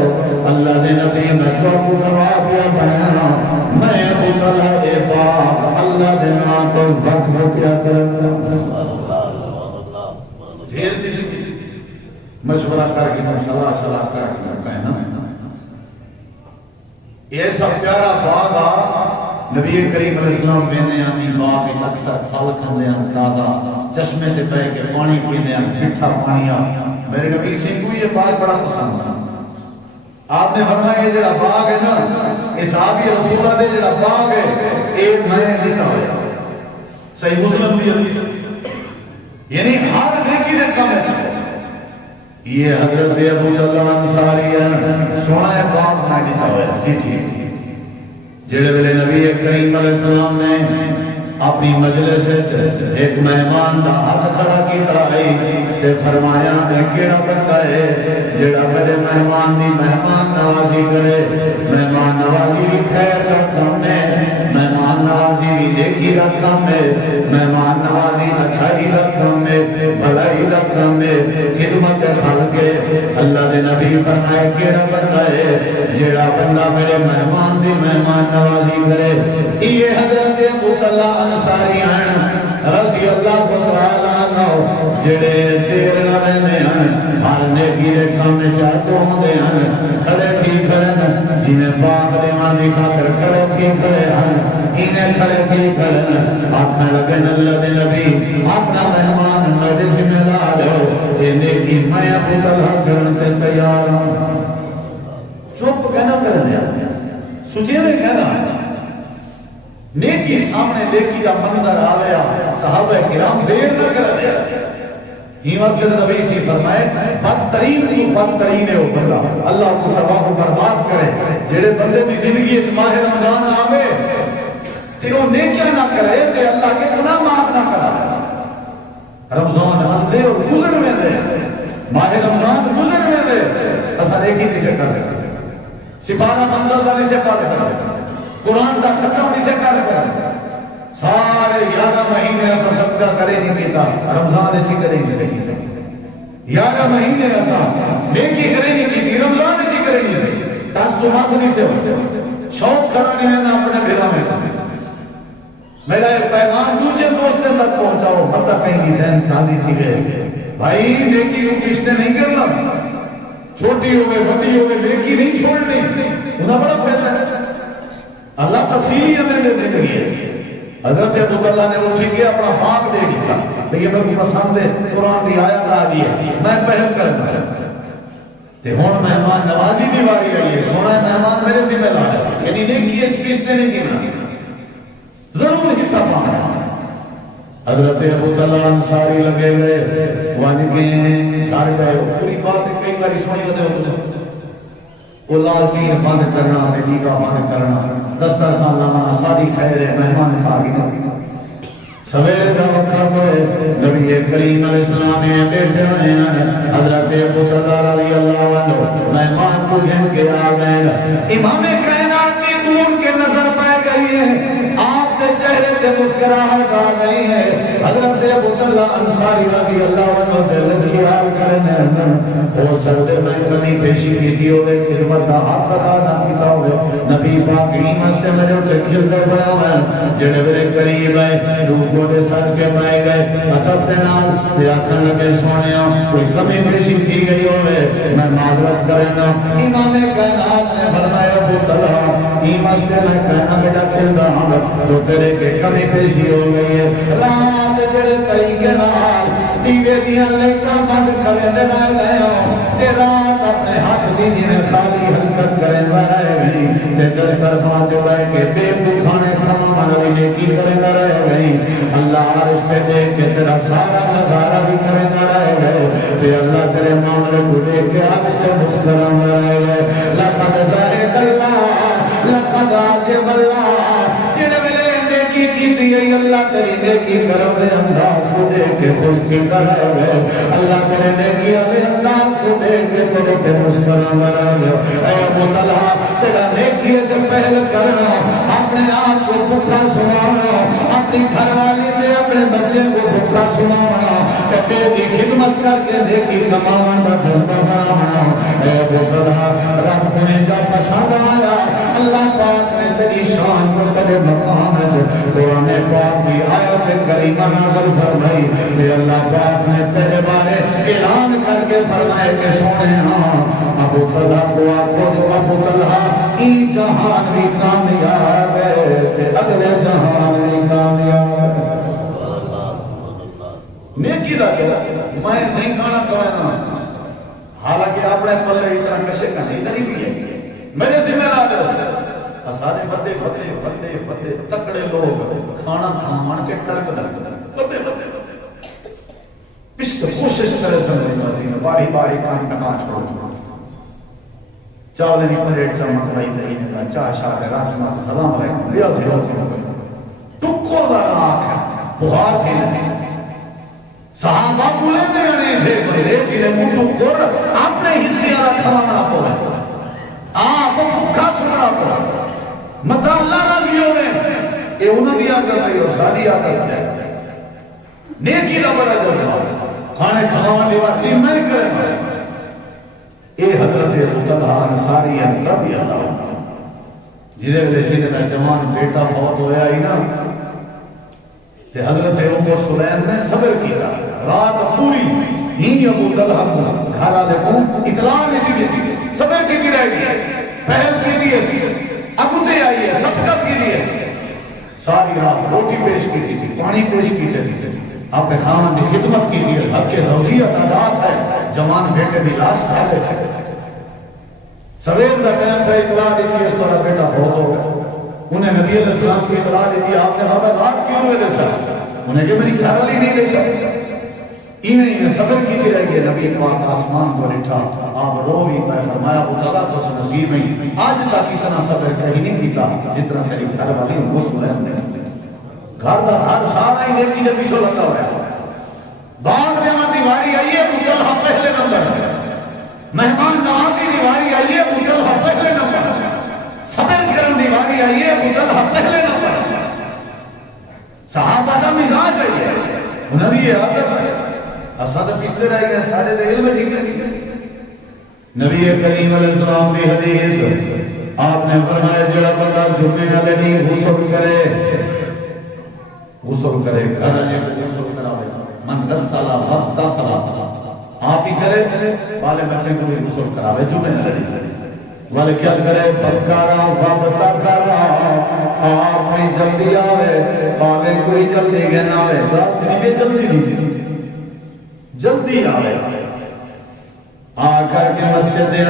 اللہ دے نبی میں تو کو گواہ پیا بنانا میں ابو طلحہ اے باپ اللہ دے نام تو وقف کیا کرنا دیر کسی مشورہ کر کے صلاح کر کے کہنا ایسا پیارا باغ نبی کریم علیہ السلام بیندے ہیں باغ میں اکثر پھل کھاندے ہیں تازہ چشمے سے پہ کے پانی پیندے ہیں میٹھا پانی. میرے نبی سے کو یہ باغ بڑا پسند تھا. آپ نے فرمایا یہ جڑا باغ ہے نا اس صحابی رسول اللہ دے جڑا باغ ہے ایک میں لیتا ہوا صحیح مسلم دی حدیث یعنی ہر نیکی دے کام ہے. یہ حضرت ابو طلحہ انصاری ہے سونا ہے باغ میں لیتا ہوا جی ٹھیک جڑے ویلے نبی کریم علیہ السلام نے اپنی مجلس ایک مہمان دا ہاتھ کھڑا کیتا ہے تے فرمایا اے کیڑا بندہ ہے جڑا میرے مہمان دی مہمان نوازی کرے. مہمان نوازی بھی خیر دا کام ہے مہمان نوازی بھی نیکی دا کام ہے مہمان نوازی اچھائی دا کام ہے بھلائی دا کام ہے خدمت خلق ہے. اللہ دے نبی فرمائے کیڑا بندہ ہے جڑا بندہ میرے مہمان دی مہمان نوازی کرے. یہ حضرت ابو طلحہ انصاری ہیں رضی اللہ تعالیٰ عنہ جڑے دیر نہ رہنے ہیں ہر نیکی دے کام چاہتے ہوندے ہیں کھڑے تھی کھڑے جنہیں پاک دیوان دی خاطر کھڑے تھی کھڑے ہیں انہیں کھڑے تھی کھڑے ہیں آنکھیں لگن اللہ دے نبی اپنا مہمان میرے ذمہ دار ہو یہ نیکی میں ابو طلحہ کرنے تیار ہوں. چپ کہنا کرنے سچے میں کہنا نیکی سامنے نیکی کا منظر آیا صحابہ کرام دیر نہ کر دیا. ہی واسطے نبی سی فرمائے بدترین تو بدترین ہے وہ بندہ اللہ کو تباہ و برباد کرے جڑے بندے دی زندگی وچ ماہ رمضان آوے تے وہ نیکیاں نہ کرے تے اللہ کے گناہ معاف نہ کرے. رمضان آندے اور گزر میں دے ماہ رمضان گزر میں دے اسا نیکی نہیں سے کر سکتے سپارہ منزل نہیں سے کر سکتے قرآن کا ختم نہیں سے کر سکتے سارے 11 مہینے ایسا صدقہ کرے نہیں پیتا رمضان اچھی کرے نہیں سکتی 11 مہینے ایسا نیکی کرے نہیں پیتی رمضان اچھی کرے نہیں سکتی تاس تو ماسنی سے ہو شوق کرانے میں نہ اپنے بھیرا میں میرا ایک پیغام دوسرے دوستیں تک پہنچاؤ پتہ کہیں کی ذہن سازی تھی گئے بھائی نیکی کو پیچھتے نہیں کرنا چھوٹی ہو گئے بڑی ہو گئے نیکی نہیں چھوڑنی انہاں بڑا فائدہ ہے. اللہ تبدیلی ہمیں دے زندگی ہے حضرت عبداللہ نے اٹھی کے اپنا ہاتھ دے دیا کہ یہ میری پسند ہے، قرآن کی آیت آ گئی ہے، میں پہل کرنا ہے تے ہن مہمان نوازی دی واری آئی ہے، سونا مہمان میرے ذمہ دار ہے، یعنی نیکی اچ پیستے نہیں دینا ضرور حصہ پانا۔ حضرت عبداللہ انصاری لگے ہوئے وانج کے گھر گئے، پوری بات کئی بار سنی ہوتے ہو تو وہ لالٹین بند کرنا تے دیوا بند کرنا، دسترخوان لانا، ساری خیر ہے، مہمان کھا گئے۔ سویرے دا وقت ہوئے، نبی کریم علیہ السلام نے بیٹھے ہوئے ہیں، حضرت عبداللہ رضی اللہ عنہ مہمان کو گھن کے آ گئے، امام کائنات کی دور کے نظر پائے گئی ہے، آپ کے چہرے کے مسکراہٹ آ گئی ہے۔ حضرت عبداللہ انصاری رضی اللہ عنہ دل خیال کرنے ہو سکتے میں کمی پیشی کیتی ہوئے، خدمت دا حق ادا نہ کیتا ہوئے، نبی پاک ہستے میرے اٹھے کھلتے پڑے ہوئے، جڑے میرے قریب ہے لوگ گوڑے سر کے پائے گئے، ادب دے نال تے آکھن لگے سونیا کوئی کمی پیشی تھی گئی ہوئے میں معذرت کرنا۔ امام کائنات نے فرمایا عبداللہ ہستے میں کہنا بیٹا کھلتا ہوں جو تیرے کے کمی پیشی ہو گئی ہے، رات جڑے طریقے نال دیوے دیاں لائٹاں بند کرے دے نہ گئے ہوں تے رات اپنے ہاتھ دی جنہیں خالی حرکت کرے نہ رہے گئی تے دسترخوان تے بیٹھ کے بے بکھانے کھانا والی نیکی کرے نہ رہے گئی، اللہ عرش پہ جے کہ تیرا سارا نظارہ بھی کرے نہ رہے گئے تے اللہ تیرے معاملے کو دیکھ کے عرش سے مسکرا نہ رہے گئے۔ لقد زاہد اللہ لقد عجب اللہ، جنہیں ملے نیکی کی تھی اللہ تیری نیکی کرم دے انداز کو دیکھ کے خوش تھی کر رہے گئے، اللہ تیرے نیکی والے انداز کو دیکھ کے تیرے تے مسکرا نہ رہے گئے۔ اے ابوطلحہ تیرا نیکی سے پہل کرنا، اپنے آپ کو بھوکا سنانا، اپنی گھر والی تے اپنے بچے کو بھوکا سنانا، تے دی خدمت کر کے نیکی کماون دا جذبہ بنانا۔ اے ابوطلحہ رب نے جب پسند آیا، اللہ پاک نے تیری شان کو تیرے مقام ہے، قرآن پاک کی آیت کریمہ نازل فرمائی تے اللہ پاک نے تیرے بارے اعلان کر کے فرمائے کہ سونے ہاں ابوطلحہ کو آخو جو ابوطلحہ ای جہان بھی کامیاب ہے تے اگلے جہان بھی کامیاب ہے۔ نیکی دا کہ میں صحیح کھانا کھوانا، حالانکہ اپنے پلے اتنا کشے کشے نہیں بھی ہے، میرے ذمہ دار ہے سارے بندے بندے بندے بندے تکڑے لوگ کھانا کھامان کے ٹرک بندے پشت کوشش کرے سمجھے باری باری کام ٹکا چھوڑ چاولے دی پلیٹ چمچ لائی صحیح نکلا چاہ شاہ کے راسمہ سے سلام علیکم لیا سے ٹکو دا راک ہے بخار تھی نہیں صحابہ بولے میں انے تھے بلے تیرے مٹو کر اپنے حصے آدھا کھوانا پڑا آپ بھوکا سنا پڑا مطلب اللہ راضی ہوئے یہ انہوں دی عادت ہے اور ساری عادت ہے نیکی دا بڑا جذبہ کھانے کھانا لیواتی میں کرے اے حضرت عبداللہ انصاری رضی اللہ عنہ جنہیں بلے جنہیں جوان بیٹا فوت ہویا ہی نا تے حضرت ام سلیم نے صبر کیا رات پوری ہی عبداللہ گھر آدھے کو اطلاع نہیں سی صبر کی رہ گئی پہل کی دی ہے ابو تے آئی ہے سبقت کی دی ہے ساری رات روٹی پیش کی تھی پانی پیش کی تھی اپنے خاندان کی خدمت کی تھی حق کے زوجیت عادات ہے جوان بیٹے دی لاش کھا لے سویر دا ٹائم تھا اطلاع دی تھی اس طرح بیٹا فوت ہو گیا انہیں نبی علیہ السلام کی اطلاع دی تھی آپ نے ہمیں رات کیوں ہوئے دے سکتا انہیں کہ میری گھر والی نہیں لے سکتا انہیں صبر کی تھی رہ گئے نبی پاک آسمان کو لٹھا آپ رو بھی پہ فرمایا ابوطلحہ کو نصیب نہیں آج تک اتنا صبر کہیں نہیں کیتا جتنا تیری گھر والی ان کو سنے گھر دا ہر سارا ہی دیکھی جب پیچھو لگتا ہوا ہے باغ دیوان دیواری آئیے ابوطلحہ پہلے نمبر مہمان نوازی دیواری آئیے ابوطلحہ پہلے نمبر صبر کرن دیواری آئیے ابوطلحہ پہلے نمبر صحابہ دا مزاج ہے انہوں نے یہ عادت ہے اساد پستے رہ گئے سارے دے علم چکے نبی کریم علیہ السلام کی حدیث آپ نے فرمایا جڑا بندہ جمعے والے دن غسل کرے گھر والے کو غسل کراوے من غسل غسل آپ ہی کرے والے بچے کو بھی غسل کراوے جمعے والے دن والے کیا کرے پکارا وابتا کرا آپ میں جلدی آوے پاوے کوئی جلدی گنا ہوئے گا جلدی آوے آ کر کے مسجد کے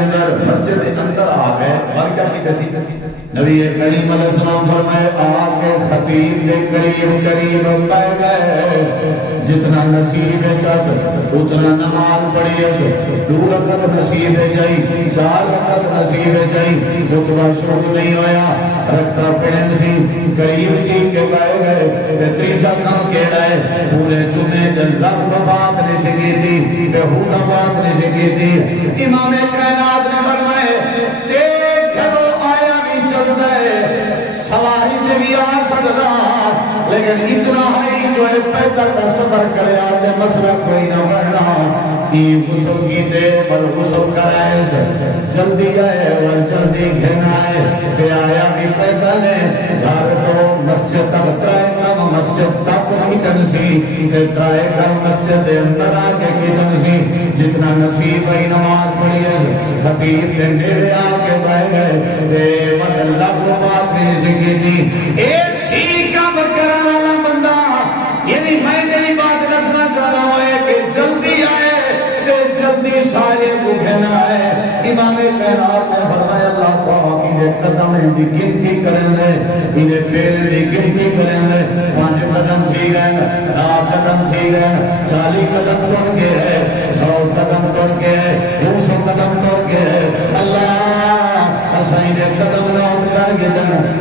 اندر آ گئے اور کیا کی تسی نبی کریم علیہ السلام فرمائے آ کے خطیب کے قریب پہ گئے جتنا نصیب ہے اتنا نماز پڑھی ہے 2 رکعت نصیب ہے چاہیے 4 رکعت نصیب ہے چاہیے خطبہ شروع نہیں ہویا رکھتا پڑھن سی قریب جی کے پہ گئے تیسرا کام کہنا ہے پورے جمعے جلد بات نہیں سکی تھی بہودہ بات نہیں سکی تھی امام کائنات نے فرمائے دیکھ گھروں آیا بھی چل جائے سواری سے بھی آ سکتا لیکن اتنا ہی جو ہے پیدا کا سفر کرے آتے مسئلہ کوئی نہ بڑھنا یہ غسل کیتے پر غسل کرائے جلدی آئے اور جلدی گھن آئے تے آیا بھی پیدا لے گھر تو مسجد تک ترائے کم مسجد تک کی تنسی تے ترائے کم مسجد اندر آکے کی تنسی جتنا نصیب ہی نماز پڑھی ہے خطیب نے میرے آکے بائے گئے تے مطلب بات نہیں سکی تھی ایک ہی کام کرنا والا بندہ یعنی میں تیری بات دسنا چاہتا ہوں کہ جلدی آئے تے جلدی سارے کو گھنا ہے امام کائنات نے فرمایا اللہ پاک انہیں قدم دی گنتی کریں گے انہیں پیر دی گنتی کریں گے 5 قدم تھی گئے 9 قدم تھی گئے 40 قدم ٹوٹ کے ہے 100 قدم ٹوٹ کے ہے 200 قدم ٹوٹ کے ہے اللہ اسائیں دے قدم نوٹ کر کے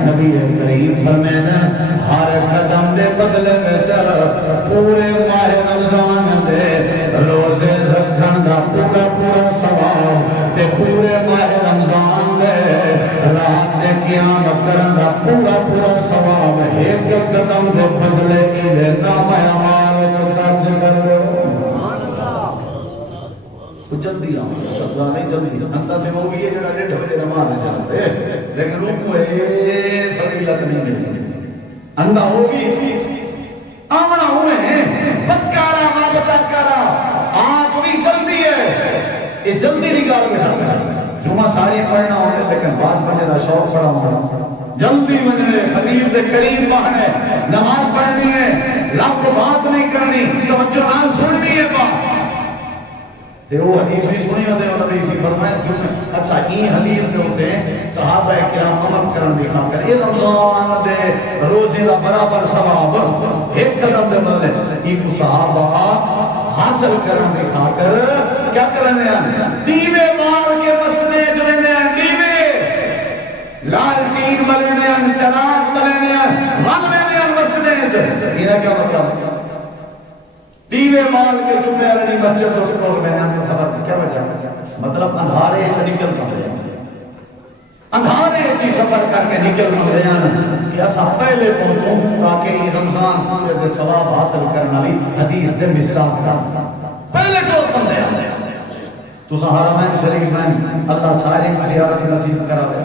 نبی کریم فرمایا ہر قدم دے بدلے میں چل پورے ماہ رمضان دے روزے رکھن دا پورا ثواب تے پورے ماہ رمضان دے رات دے قیام کرن دا پورا ثواب ایک قدم دے بدلے دے نام اعمال جو درج کر دو جلدی آؤں سبزہ نہیں جلدی اندر میں وہ بھی ہے جڑا 1:30 بجے نماز ہے چلتے لیکن روح کو فضیلت نہیں ملتی اندھا ہوگی آمنا ہوئے بدکارا مابتکارا آنکھ بھی جلدی ہے یہ جلدی نکال میں جمعہ ساری پڑھنا ہوئے لیکن بعض بجے دا شوق پڑا ہوئے جلدی مننے خطیب دے قریب بہنے نماز پڑھنی ہے لب بات نہیں کرنی توجہ نہ سننی ہے بات تے وہ حدیث بھی سنی ہوتے ہیں نبی سی فرمایا جمعہ اچھا یہ حدیث دے ہوتے ہیں صحابہ کرام عمل کرن دکھا کر یہ رمضان دے روزے دا برابر ثواب ایک قدم دے بدلے یہ صحابہ حاصل کرن دکھا کر کیا کرنے ہیں دیوے مار کے مسئلے جلنے ہیں دیوے لالٹین ملنے ہیں چراغ ملنے ہیں غلنے ہیں مسئلے جلنے یہ کیا مطلب دیوے مال کے جمعے علی مسجد اور چکور میدان کے سفر کی کیا وجہ مطلب اندھارے چ نکل پڑے اندھارے چ سفر کر کے نکل پڑے کہ ایسا پہلے پہنچوں تاکہ یہ رمضان پورے کے ثواب حاصل کرنے والی حدیث دے مصداق پہلے ٹور بندے تو حرمین شریف میں اللہ سارے کو زیارت نصیب کرا دے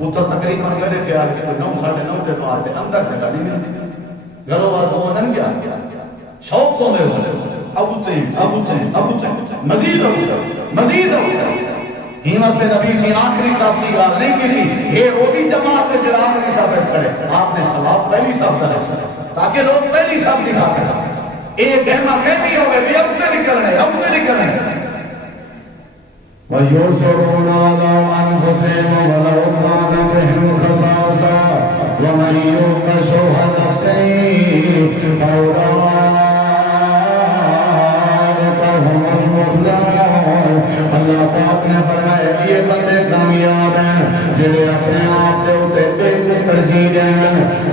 اتر تقریباً میرے خیال 9 ساڑھے 9 کے بعد اندر جگہ نہیں ملتی گھروں بات ہوا نہیں گیا شوق کو میں ہونے ابو مزید ہی مسئلے نبی سی آخری صاحب کی بات نہیں کی تھی یہ وہ بھی جماعت جڑا آخری صاحب اس کرے آپ نے ثواب پہلی صاحب کرے تاکہ لوگ پہلی صاحب دکھا کر ایک گہما کہتی ہوگے بھی اب تے نہیں کرنے وَيُسْرُونَ عَلَىٰ أَنفُسِهِمْ وَلَوْ كَانَ بِهِمْ خَصَاصَةٌ وَمَن يُوقَ شُحَّ نَفْسِهِ فَأُولَٰئِكَ هُمُ الْمُفْلِحُونَ اللہ پاک نے فرمایا یہ بندے کامیاب ہیں جنہیں اپنے آپ دے اوتے بے ترجیح دیں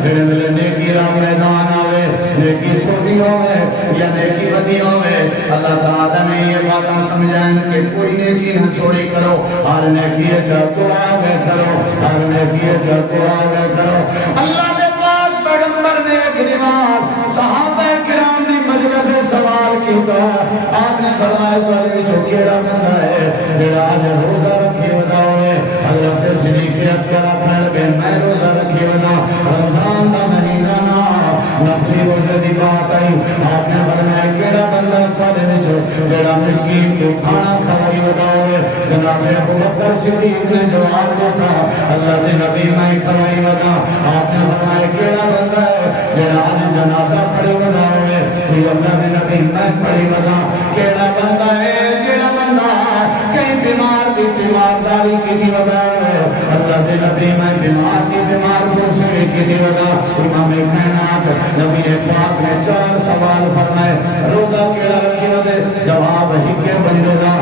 جنہیں نیکی راہ میدان آوے نیکی چھوٹی ہوئے یا نیکی بدی ہوئے اللہ تعالیٰ نے یہ باتاں سمجھائیں کہ کوئی نیکی نہ چھوڑی کرو ہر نیکی چاہتو آگے کرو ہر نیکی چاہتو آگے کرو اللہ نے پاک پیغمبر نے ایک نماز صحابہ کرام نے مجلس سے سوال کیتا آپ نے فرمایا تو جو کیڑا بندہ ہے جڑا نے روزہ رکھے بناوے حضرت صدیق کرا پھڑ کے میں روزہ رکھے بنا رمضان دا مہینہ نا نفلی روزے دی بات آئی آپ نے فرمایا کیڑا بندہ تھوڑے وچ جڑا مسکین کو کھانا کھلائی بناوے جناب ابو بکر صدیق نے جواب دیا اللہ دے نبی میں کھلائی بنا آپ نے فرمایا کیڑا بندہ ہے جڑا جنازہ پڑھی ودا ہوئے جی اللہ نے نبی میں پڑھی ودا کیڑا بندہ ہے جڑا بندہ کہیں بیمار دی تیمارداری کی دی ودا ہے اللہ دے نبی میں بیمار کی بیمار پوچھے کی دی ودا امام کائنات نبی پاک نے 4 سوال فرمائے روزہ کیڑا رکھی ودے جواب ہی کے بندے دا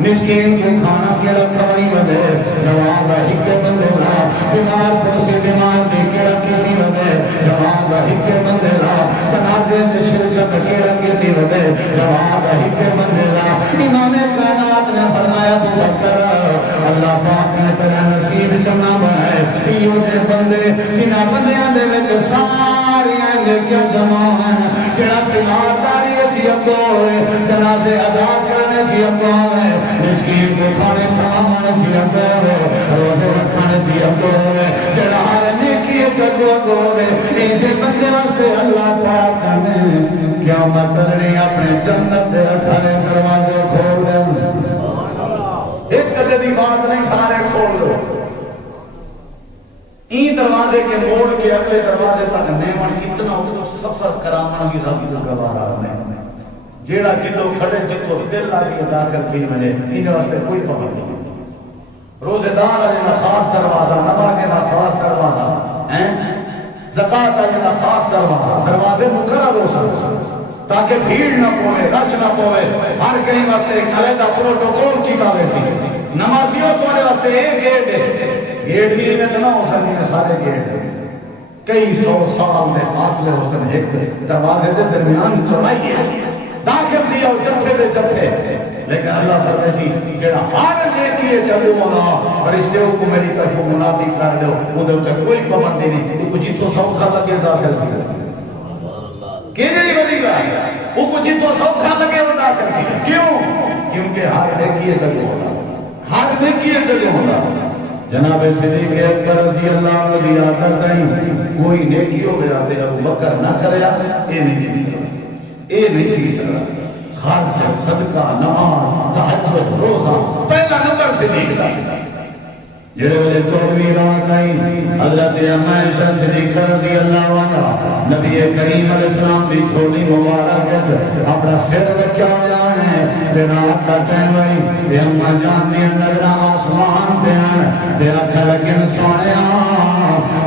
مسکین کو کھانا کیڑا کھوانی ودے جواب ہی کے بندے دا بیمار پوچھے بیمار دی کیڑا کی دی ودے جواب ہی کے بندے دا جنازے سے شرکت کیڑا کی دی ودے جواب ہی کے بندے دا امام کائنات نے فرمایا ابو بکر اللہ پاک نے تیرا نصیب چنا بنائے یہ جے بندے جنہاں بندیاں دے وچ ساریاں نیکیاں جمع ہیں جڑا تیمارداری اچھی ہوئے جنازے ادا کرنے چی ہوئے مسکین کو کھانے کھانے چی ہوئے روزے رکھنے چی ہوئے جڑا ہر نیکی چکو ہوئے ایجے بندے واسطے اللہ پاک نے قیامت نے اپنے جنت دے 18 دروازے کھول دے ایک کدے دی بات نہیں سارے کھول دو این دروازے کے موڑ کے اگلے دروازے تک نیمن اتنا ہو تو سفر کرامن کی رب کو گوارا نہیں جیڑا جلو کھڑے جتو دل آگے داخل کی ملے این واسطے کوئی پابند نہیں روزے دار آجنا خاص دروازہ نمازے نا خاص دروازہ زکاة آجنا خاص دروازہ دروازے مقرر ہو سکتا تاکہ بھیڑ نہ پوے رش نہ پوے ہر کہیں واسطے ایک علیحدہ پروٹوکول کی باوے سی نمازیوں تو واسطے ایک گیٹ ہے گیٹ بھی میں تو نہ ہو سکتی ہے سارے گیٹ کئی 100 سال میں فاصلے ہو سکتے ایک دروازے دے درمیان چڑھائی ہے داخل دیا جتھے دے جتھے لیکن اللہ فرمائے جڑا ہر نیکی چلو ہونا فرشتے کو میری طرف منادی کر لو ادھر تک کوئی پابندی نہیں وہ جتوں سوکھا لگے داخل کیا کیجری بڑی گا وہ کچھ تو سوکھا لگے وہ داخل کیا کیوں کیونکہ ہر نیکی چلو ہونا ہر نیکی چلو ہونا جناب صدیق اکبر رضی اللہ عنہ کی عادت ہے کوئی نیکی ہو گیا تھے ابو بکر نہ کریا اے نہیں تھی سکتا اے نہیں تھی سکتا خرچ صدقہ نماز تہجد روزہ پہلا نمبر صدیق دا جڑے وجہ 24 رات آئی حضرت عائشہ صدیقہ رضی اللہ عنہ نبی کریم علیہ السلام بھی چھوٹی مبارک اپنا سر رکھا ہوا ہے تیرا آقا کہنوائی تے اماں جان دیا نظر آسمان تے تے آکھا لگن سونے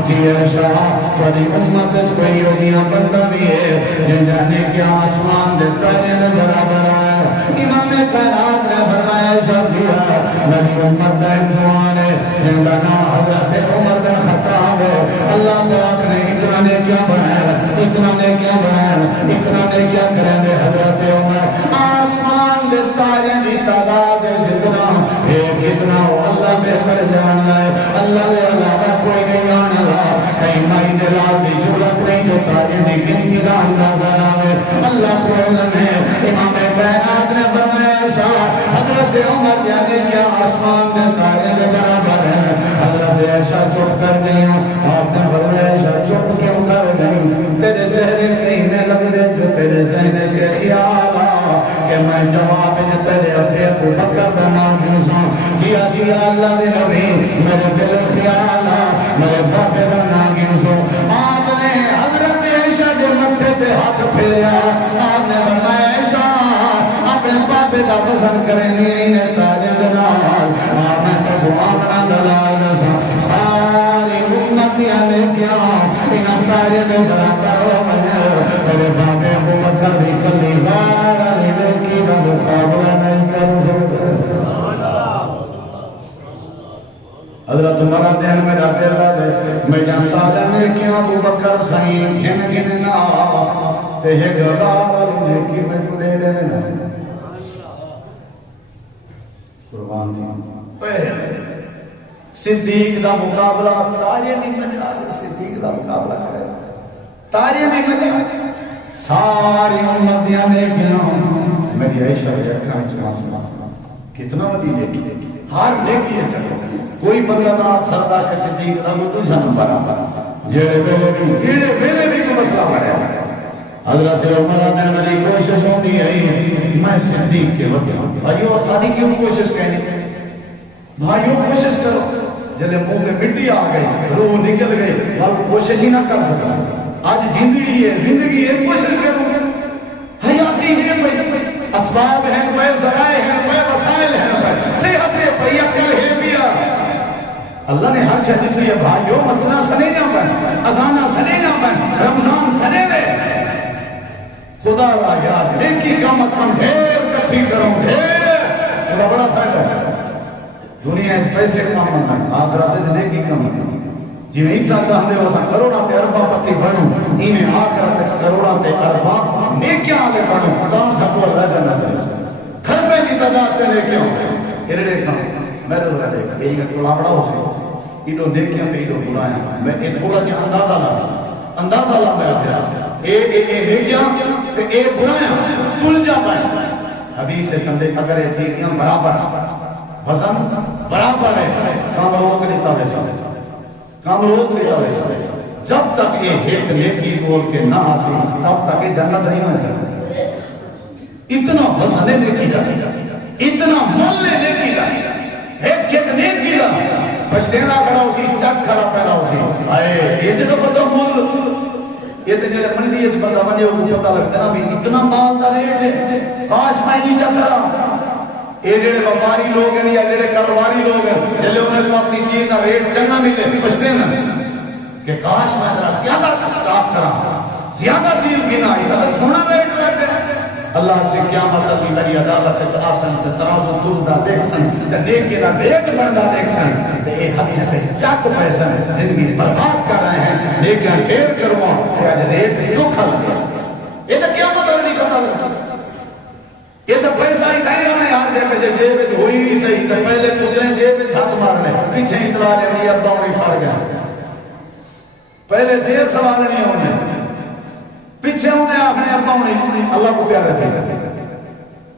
جی عائشہ تھوڑی امت کوئی ہوگیاں بندہ بھی ہے جن جانے کیا آسمان دے تانے دے برابر ہے امام کائنات نے فرمایا عائشہ جیا میری امت دا جوان ہے زندہ نام حضرت عمر بن خطاب اللہ پاک نے اتنا نے کیا بنایا اتنا نے کیا بنایا اتنا نے کیا کریں دے حضرت عمر آسمان دے تارے دی تعداد جتنا ہے کتنا ہو اللہ بہتر جاننا ہے اللہ دے علاوہ کوئی نہیں آنا رہا کہیں مائی دے رات بھی جرت نہیں جو تارے دی گنتی دا اندازہ نہ ہے اللہ کو علم ہے امام کائنات نے فرمایا شاہ حضرت عمر جانے کیا آسمان دے تارے دے برابر ہے حضرت عائشہ چپ کر گئی آپ نے فرمایا عائشہ چپ کیوں کر گئی تیرے چہرے کہیں لگ دے جو تیرے ذہن سے خیال کہ میں جواب تیرے اپنے ابو بکر بنا گنساں جیا جیا اللہ دے نبی میرے دل خیال میرے بابے بنا گنسوں آپ نے حضرت عائشہ دے مٹھے تے ہاتھ پھیریا آپ نے فرمایا عائشہ اپنے بابے دا پسند کرنی انہیں تاجے دلال آپ نے تو دعا بنا دلال نسا ساری امتیاں نے کیا انہیں تاجے دے برابر ہو بنے تیرے بابے ابو بکر بھی کلی غار علی لکی کا مقابلہ نہیں کر سکتے حضرت عمر دین میں جاتے رہا دے میں جہاں سادہ نے کیا ابو بکر سائیں گھن گھن نا تے یہ غار علی لکی میں کلے لینا قربان تھی پہلے صدیق دا مقابلہ تاجے دی مجال صدیق دا مقابلہ کرے تاجے دی مجال ساری امتیاں نے کیا میری عائشہ وجہ کھائیں چماس کتنا ودی دیکھی ہر نیکی ہے چلو کوئی بدلات سردار کے صدیق نہ وہ تجھا نہ برابر جیڑے ویلے بھی کو مسئلہ بڑھے حضرت عمر نے میری کوشش ہوتی ہے میں صدیق کے وقت بھائیو ساری کیوں کوشش کہنے بھائیو کوشش کرو جلے منہ پہ مٹی آ گئی روح نکل گئی بھائی کوشش ہی نہ کر سکتا آج زندگی ہے کوشش کروں حیاتی ہے اسباب ہیں پہ ذرائع ہیں پہ وسائل ہیں پہ صحت ہے پہ عقل ہے بیا اللہ نے ہر شہد دیا بھائیو مسئلہ سنے جا پہ اذانہ سنے جا پہ رمضان سنے لے خدا را یاد نیکی کم از کم ڈھیر کچھی کروں ڈھیر خدا بڑا فائدہ ہے دنیا پیسے کم ہے آخرت نیکی کم ہے جی میں اتنا چاہتے ہو سن کروڑا تے اربا پتی بنوں میں آخرت کروڑا تے اربا نیکیاں آلے بنوں خداوں سا کو اللہ جنہ چاہیے گھر میں کی تعداد تے لے کے ہوں ارڑے کھاں میرے دورہ دیکھ یہ ایک تھوڑا بڑا ہو سی ایڈو نیکیاں تے ایڈو برائیں میں ایک تھوڑا جی اندازہ لا میرا پھر اے نیکیاں تے اے برائیں تل جا پائیں حدیث سے چندے اگر یہ چیزیاں برابر وزن برابر ہے کام روک دیتا ویسا کام روک لیا ویسا جب تک یہ ایک نیکی بول کے نہ حاصل تب تک یہ جنت نہیں ہو سکتا اتنا وزن نیکی دا اتنا مول نیکی دا ایک نیکی دا پشتینا کھڑا اسی چک کھڑا پیدا اسی آئے یہ جنہوں بڑا مول یہ تو جنہوں منڈی اچھ بندہ بنے وہ پتا لگتا نا بھی اتنا مال دا ریٹ ہے کاش میں ہی چک رہا یہ جڑے وپاری لوگ ہیں یا جڑے کاروباری لوگ ہیں جلے انہیں تو اپنی چیز کا ریٹ چنگا ملے پچھتے ہیں کہ کاش میں ذرا زیادہ اسٹاف کرا زیادہ چیز گنا اتنا سونا ریٹ لگ گیا اللہ سے قیامت ابھی میری عدالت سے آسن تے ترازو دردہ دیکھ سن تے نیکی دا ریٹ بندہ دیکھ سن تے یہ ہتھے پہ چک پیسہ زندگی برباد کر رہے ہیں لیکن ڈیر کروا تے آج ریٹ جو کھل گیا یہ تو قیامت ابھی نہیں کرتا یہ تو پیسہ ہی تھا ہی ہمیں آج جیسے جیب ہوئی بھی صحیح سے پہلے کدریں جیب ہاتھ مارنے پیچھے اطلاع لے اب داؤں پھڑ گیا پہلے جیب سوالنی ہونے پیچھے ہونے آخنے اب داؤں اللہ کو پیارے تھے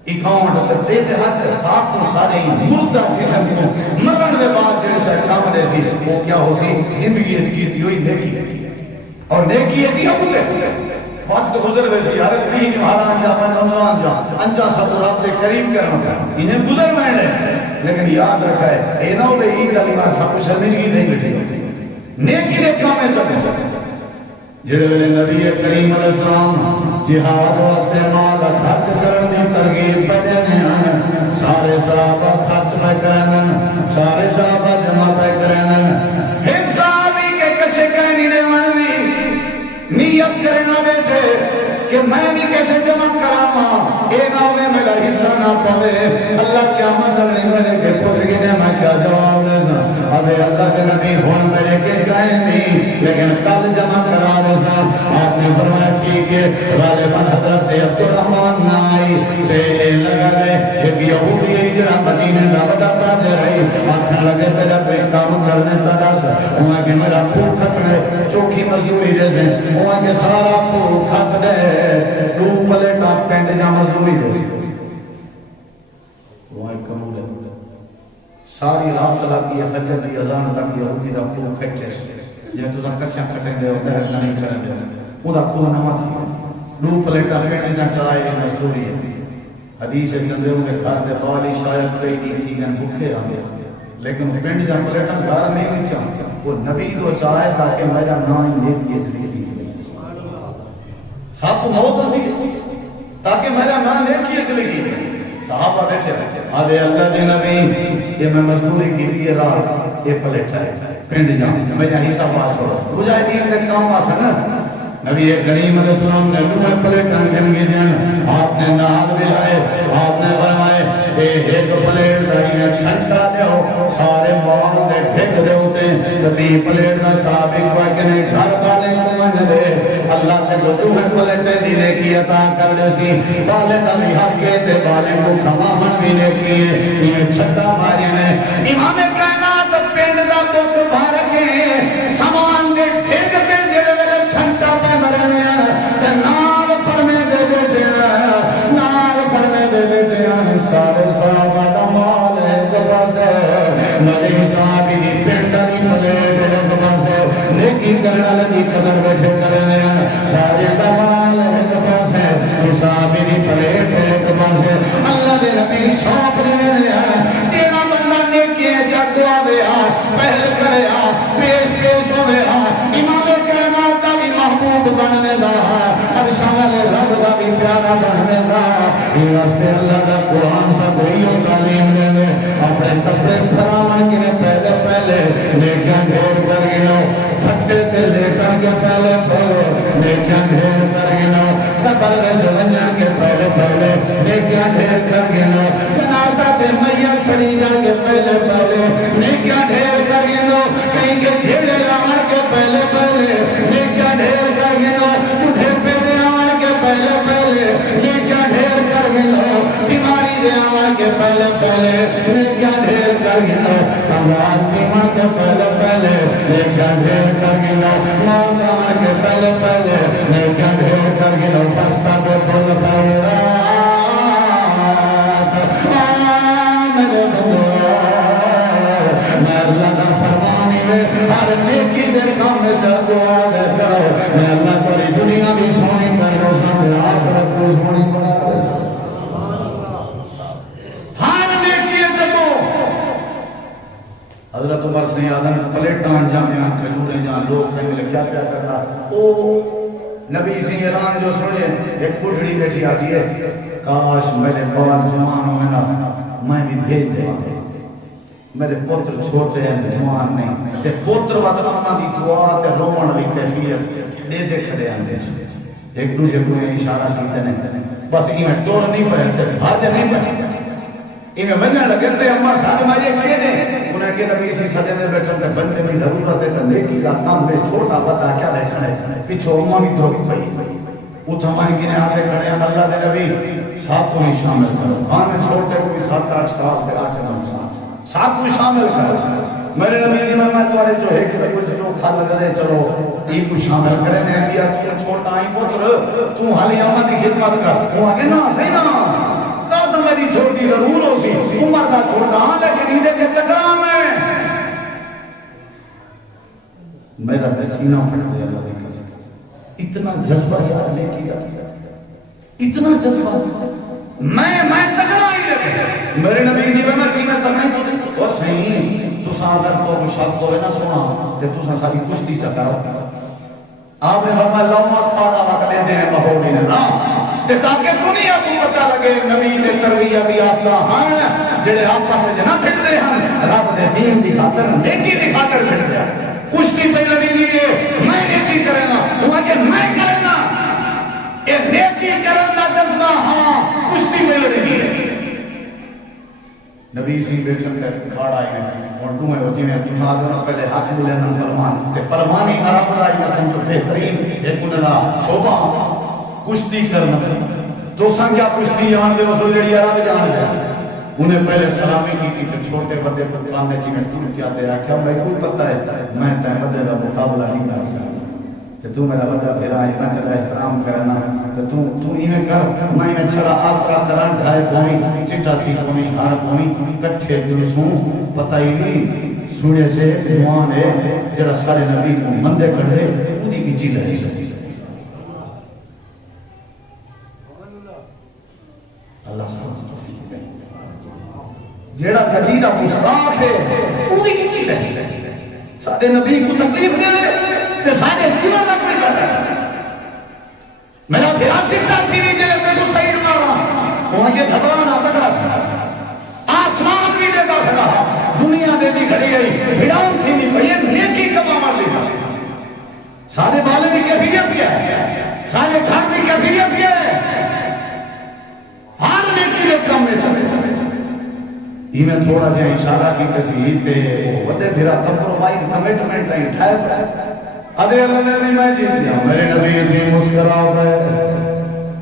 اکاؤنٹ تک دیتے ہاتھ سے ساتھ کو سارے ہی مردہ جسم کو مرن دے بعد جیسے کام دے سی وہ کیا ہو سی زندگی اس کی تھی ہوئی نیکی اور نیکی ہے جی اب پانچ تو گزر ویسی حالت بھی مہاران جا پانچ رمضان جا انجا سب رات دے قریب کرنا انہیں گزر میں نے لیکن یاد رکھا ہے اے نو بے عید علی بات سب کو شرمندگی نہیں بیٹھی نیکی نے کام ہے چکے جڑے ویلے نبی کریم علیہ السلام جہاد واسطے مال خرچ کرنے ترغیب پہ دینے سارے صحابہ خرچ پہ کرنے سارے صحابہ جمع پہ کرنے ایک صحابی کے کشے کہنی نے منوی نیت کرنا بیٹھے کہ میں بھی کیسے جمع کراما اے ناوے میرا حصہ نہ پڑے اللہ کیا مطلب نہیں کے پوچھ گئے میں کیا جواب دیسا ابھی اللہ کے نبی ہون میرے کے کہیں نہیں لیکن کل جمع کرا دیسا آپ نے فرمایا ٹھیک ہے غالباً حضرت عبدالرحمن نہ آئی تے لگا رہے ایک یہودی اجرا مدینہ کا بڑا تاجر رہی آنکھیں لگے تیرا پہ کام کرنے تڑا سا وہاں کہ میرا پھوک کھٹنے چوکھی مزدوری جیسے وہاں کہ سارا پھوک کھٹ دے دو پلیٹا پینڈ جا مزدوری جیسے وہاں ایک کمول ہے ساری رات لگی ہے فجر کی اذان تک یہودی دا پھوک کھٹے جب تو سن کسیاں کھٹیں دے اور بہر نہیں کریں دے وہ دا کھو نما تھی دو پلیٹا پینڈ جا چلائے مزدوری ہے حدیث چندے ہوں کہ گھر دے خوالی شاید کئی دی تھی گن بھکے آگے لیکن پینڈ جا پلیٹا گھر میں نہیں چاہتا وہ نبی دو چاہے تاکہ میرا نام نیکی اس لیے صاحب کو موت نہیں تاکہ میرا نام نیکی اس لیے صحابہ بیٹھے آدھے اللہ دے نبی یہ میں مزدوری کی لیے رات یہ پلیٹا ہے پینڈ جا میں جا حصہ بات چھوڑا مجاہدین کا کام آسا نا نبی کریم علیہ السلام نے لوہے پلیٹاں گن گے جان آپ نے نہاد ملائے آپ نے فرمائے ایک پلیٹ دائیں چھنچا دے ہو سارے مال دے ٹھیک دے ہوتے جبھی پلیٹ نہ سابق پاکنے گھر والے کو من دے اللہ نے جو لوہے پلیٹیں دینے کی عطا کر دے سی بالے دا لحاق کے تے بالے کو کھما من بھی نے کیے یہ چھٹا ماری نے امام کائنات پینڈ دا بوک بھارکے سامان دے ٹھیک دے جڑے ویلے چھنچا پہ مرنے تے نال فرمے دے بیٹھے نال فرمے دے بیٹھے سارے صحابہ دا مال ایک پاسے نبی صحابی دی پینڈی پلیٹ ایک پاسے نیکی کرنا لگی قدر بیٹھے کرنے سارے دا مال ایک پاسے صحابی دی پلیٹ ایک پاسے اللہ دے نبی شوق لینے جینا بندہ نیکی جگ دعا بیا پہل کرے پیش ہوئے امام کرامات دا بھی محبوب بن بنے گا اب شامل رب کا بھی پیارا بنے گا یہ واسطے اللہ کا قرآن سب وہی تعلیم دے دے اپنے کپڑے پھراون کے پہلے پہلے نیکیاں ڈھیر کر گنو پھٹے تے لیٹن کے پہلے پہلے نیکیاں ڈھیر کر گنو قبر میں چلنے کے پہلے پہلے نیکیاں ڈھیر کر گنو جنازہ تے میت سڑی جان کے پہلے پہلے نیکیاں ڈھیر کر گنو کہیں کے جھیڑے لاون کے پہلے پہلے نیکیاں ڈھیر کر گنو بڈھے پیڑے آون کے پہلے پہلے نیکیاں ڈھیر کر گنو بیماری دے آون کے پہلے پہلے نیکیاں ڈھیر کر گنو کمال جیون کے پہلے پہلے نیکیاں ڈھیر کر گنو موت آون کے پہلے پہلے نیکیاں ڈھیر کر گنو فستا سے پھول خیرات میرے بندو میں اللہ کا فرمانی میں ہر نیکی دے کام میں چل دعا دے کرو میں اللہ تیری دنیا بھی سونی کر دو سامنے آخرت کو سونی بنا دے ہر نیکی چلو حضرت عمر سے آدم پلیٹان جامعہ کھجوریں جہاں لوگ کہیں لے کیا کیا کرنا او نبی سے اعلان جو سنے ایک بڑھڑی بیٹھی آتی ہے کاش میرے بال جوان ہوئے نا میں بھی بھیج دے میرے پتر چھوٹے ہیں جوان نہیں تے پتر وطن اماں دی دعا تے رومن دی کیفیت دے دے کھڑے آندے ایک دوسرے کو اشارہ کیتے نہیں بس میں توڑ نہیں پڑے تے بھاج نہیں پڑے میں بننے لگے تے اماں صاحب مارے کہے دے انہیں کہ نبی سے سجے دے بیٹھے تے بندے بھی ضرورت ہے تے نیکی کا کام میں چھوٹا بتا کیا لے کھڑے پیچھے اماں بھی تو پئی اتھا مائی گنے آتے کھڑے ہیں اللہ دے نبی ساتھ کو شامل کرو ہاں چھوٹے کوئی 7-8 سال تے 8-9 سال ساتھ کو شامل کرو میرے نبی جی میں تمہارے جو ہے کہ کچھ جو کھا لگ رہے چلو یہ کو شامل کرے نے انبیاء تو چھوٹا ہی پتر تو حالی امت کی خدمت کر وہ آگے نا صحیح نا قاتل میری چھوٹی ضرور ہو سی عمر کا چھوٹا ہاں لیکن یہ کے تکرام ہے میرا تسینہ پھٹ دے اللہ کی قسم اتنا جذبہ یار نیکی کا اتنا جذبہ میں تکڑا ہی لگے میرے نبی جی میں کینا تمہیں تو صحیح تو ساتھ کو شک ہوئے نہ سنا تے تو ساری کشتی چا کرو آپ نے فرمایا لوما کھانا وقت لے دے ماحول نے نا تے تاکہ دنیا کو پتہ لگے نبی نے تربیہ بھی آتا ہن جڑے آپس وچ نہ پھٹ رہے ہن رب دے دین دی خاطر نیکی دی خاطر پھٹ رہے ہیں کشتی پہ لگی نہیں ہے میں نیکی کرے گا وہ کہ میں کرے گا یہ نیکی کرنا جذبہ ہاں کشتی پہ لگی ہے نبی سی بیچن تے کھاڑا ہے اور تو میں جی میں تھا دو پہلے ہاتھ میں لینا پرمان تے پرمانی عرب دا یہ سمجھو بہترین ایک انہا شعبہ کشتی کرنا تو سنگیا کشتی جان دے اس جڑی عرب جان دے انہیں پہلے سلامی کی تھی کہ چھوٹے بڑے پتلان نے جی میں تم کیا تے آکھیا میں کوئی پتہ ہے میں تے بڑے دا مقابلہ نہیں کر سکتا کہ تو میرا بڑا بھیرا ہے میں تیرا احترام کرنا کہ تو ایویں کر میں چھڑا آسرا کرن ڈھائے پوئی چٹا تھی پوئی ہار پوئی کٹھے جلسوں پتہ ہی نہیں سونے سے جوان ہے جڑا سارے نبی کو مندے کھڑے اودی بھی چیز لگی سکتی اللہ سبحانہ جیڑا نبی دا مصطفیٰ ہے اودی کی چیز لگی سارے نبی کو تکلیف دے تے سارے جیون دا کوئی کر میرا بھیرا چکتا تھی نہیں دے تے تو صحیح مارا وہاں یہ گھبرانا تکڑا تھا آسمان بھی دے گا کھڑا دنیا دے دی کھڑی گئی بھیڑان تھی نہیں بھئی نیکی کما مار لکھا سارے بالے بھی کیفیت ہے سارے گھر بھی کیفیت ہے ہر نیکی دے کام میں چلے یہ میں تھوڑا جہاں اشارہ کی تسیح تے وڈے بھیرا کمپرومائز کمٹمنٹ نہیں ٹھائے پڑے ادھے اللہ نے میں جیت گیا میرے نبی سے مسکرا گئے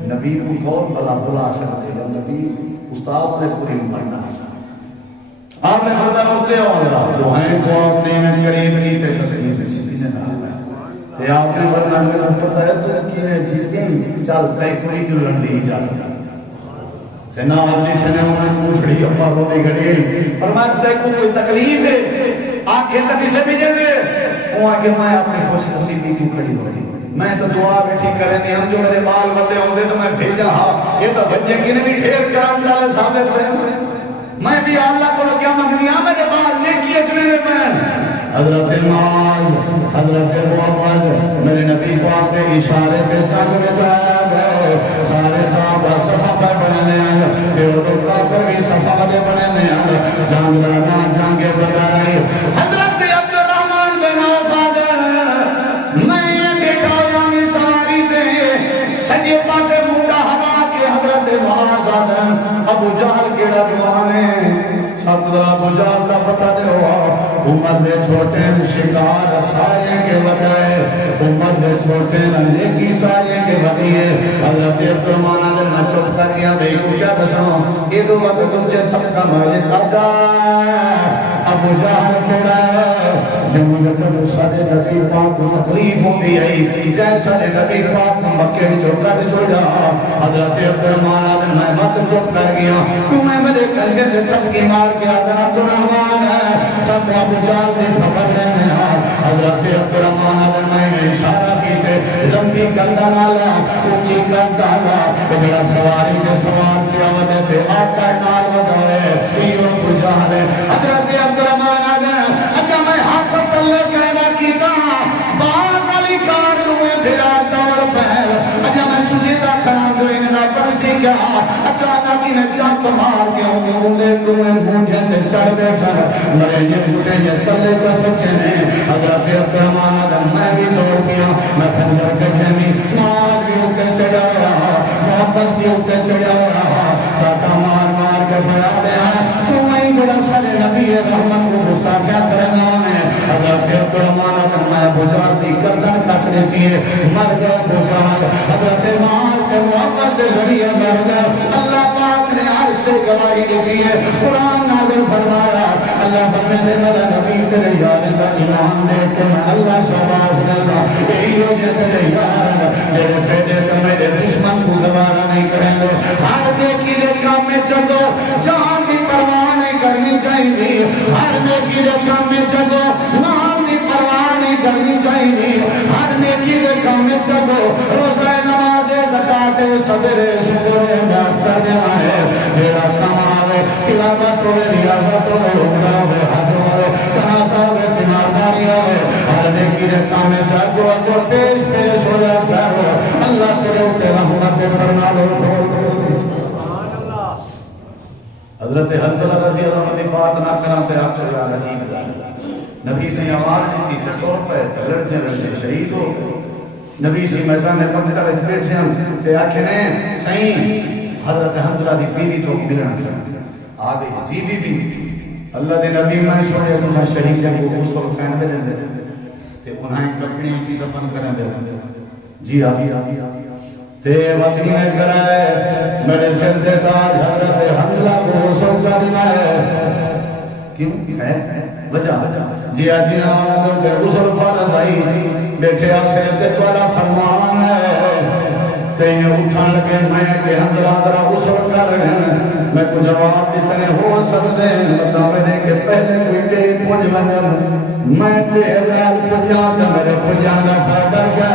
نبی کو کون بلا بلا سکتے ہیں نبی استاد نے پوری مرنا آپ نے فرمایا ہوتے ہو اللہ دعائیں تو آپ نے میں قریب نہیں تے تسلیم سے سیدھے نہ تے آپ نے ورنہ میرا پتہ ہے تو کہ نے جیتے ہیں چل تے کوئی جو لڑنے اجازت ہے تے نہ اپنے چھنے انہیں پوچھڑی اپا رو دے گھڑی فرمایا تے کوئی تکلیف ہے آنکھیں تک اسے بھی جلے وہ آگے میں اپنی خوش نصیبی کیوں کھڑی ہو رہی میں تو دعا بھی ٹھیک کرے نہیں ہم جو میرے بال بندے ہوندے تو میں بھیجا ہاں یہ تو بچے کی نہیں ڈھیر کرام ڈالے ثابت رہے میں بھی اللہ کو کیا مگنی ہاں میرے بال نیکی اچنے میں حضرت معاذ حضرت محمد میرے نبی پاک کے اشارے پہ چل کے چایا گئے سارے صحابہ صفحہ پر بنے ہیں پھر وہ کافر بھی صفحہ دے بنے ہیں جنگ لڑنا جنگ بڑھا رہی حضرت عبد الرحمن بن عوف میں یہ بیٹھا یعنی سواری تے سجے پاسے موٹا ہوا کے حضرت معاذ ابو جہل کیڑا جوان ہے ساتھ ابو جہل کا پتہ دے ہوا عمر دے چھوٹے شکار سائے کے بجائے عمر دے چھوٹے نیکی سائے کے بجائے حضرت عبدالرحمن نے نہ چپ کر گیا بھئی کو کیا دساں یہ دو وقت تجھے تھکا مارے چاچا ابو جہل کھڑا ہے جب مجھے جب سارے نبی پاک کو تکلیف ہوتی ہے جیسا نبی پاک مکے میں چھوٹا بھی چھوڑا حضرت عبدالرحمن نے میں مت چپ کر گیا تو میں میرے کر کے تھکی مار کے آدھا عبدالرحمن ہے سب ابو جہل نے خبر لینے حضرت عبدالرحمن نے اشارہ کی تھے لمبی گردن والا اونچی گردن والا بڑا سواری کے سوار کیا وجہ تھے آقا نال وجہ یہ ابو جہل حضرت عبدالرحمن نے اچھا میں ہاتھ پلے کہنا کیتا باز علی کار دوئے پھرا دور پہل اچھا میں سجیدہ کھڑا دوئے نہ پرسی کیا اچانک انہیں جنب مار کے انہیں دوئے مونجے نے چڑھ بیٹھا میرے یہ بوٹے یہ تلے چا سکے نے حضرت عبدالرحمن میں بھی دوڑ گیا میں خنجر کے کھیمی مار بھی اوپر چڑھا رہا محبت بھی اوپر چڑھا رہا چاکا مار مار کے بڑا دیا تو وہیں جڑا سارے نبی رحمت کو مستعفیہ کرنا ہے حضرت عبدالرحمن میں بجار دی گردن کٹ لیتی ہے مر گیا بجار حضرت معاذ کے محبت کے ذریعے مر گیا اللہ پاک نے عرش سے گواہی دیتی ہے قرآن نازل فرمایا اللہ فرماتے میرا نبی تیرے یار کا ایمان دے کے میں اللہ شاباش دیتا یہی ہو جے تیرے یار جیرے پیڑے تو میرے دشمن کو دوبارہ نہیں کریں گے ہر نیکی دے کام میں چلو جان کی پرواہ نہیں کرنی چاہیے ہر نیکی دے کام میں چلو نام کی پرواہ نہیں کرنی چاہیے ہر نیکی دے کام میں چلو روزہ نماز زکات صبر شکر معاف کر دینا ہے جیڑا کام آوے تلاوت ہوئے ریاضت ہوئے عمرہ ہوئے حج ہوئے جنازہ ہوئے تیمارداری ہوئے ہر نیکی دے کام میں چلو اگر پیش پیش ہو جاتا ہے اللہ تیرے اوپر رحمت فرما لو حضرت حنظلہ رضی اللہ عنہ بات نہ کران تے آپ سے عجیب جان نبی سے آواز دیتی تھے طور پہ لڑتے لڑتے شہید ہو نبی سے میدان میں پکڑا اس بیٹھے ہیں تے آنکھیں صحیح حضرت حنظلہ دی بیوی تو ملنا چاہتے آگے جی بی بی اللہ دے نبی میں سوڑے انہاں شہید جب وہ اس وقت کہنے دے دے تے انہاں کپڑی اونچی دفن کریں دے جی آگے تے وطنی نے کرائے میرے سر سے تاج حضرت حنظلہ کو سو کرنا ہے کیوں ہے وجہ جی آجی آنکھوں کے غسل فرض آئی بیٹھے آسے تے توڑا فرمان ہے تے یہ اٹھان لگے میں کہ حنظلہ ذرا غسل کر رہے ہیں میں کو جواب دیتنے ہو سبزے بتا میں کہ پہلے کوئی پنج میں تے اگر پنجا تے میرے پنجا کا فائدہ کیا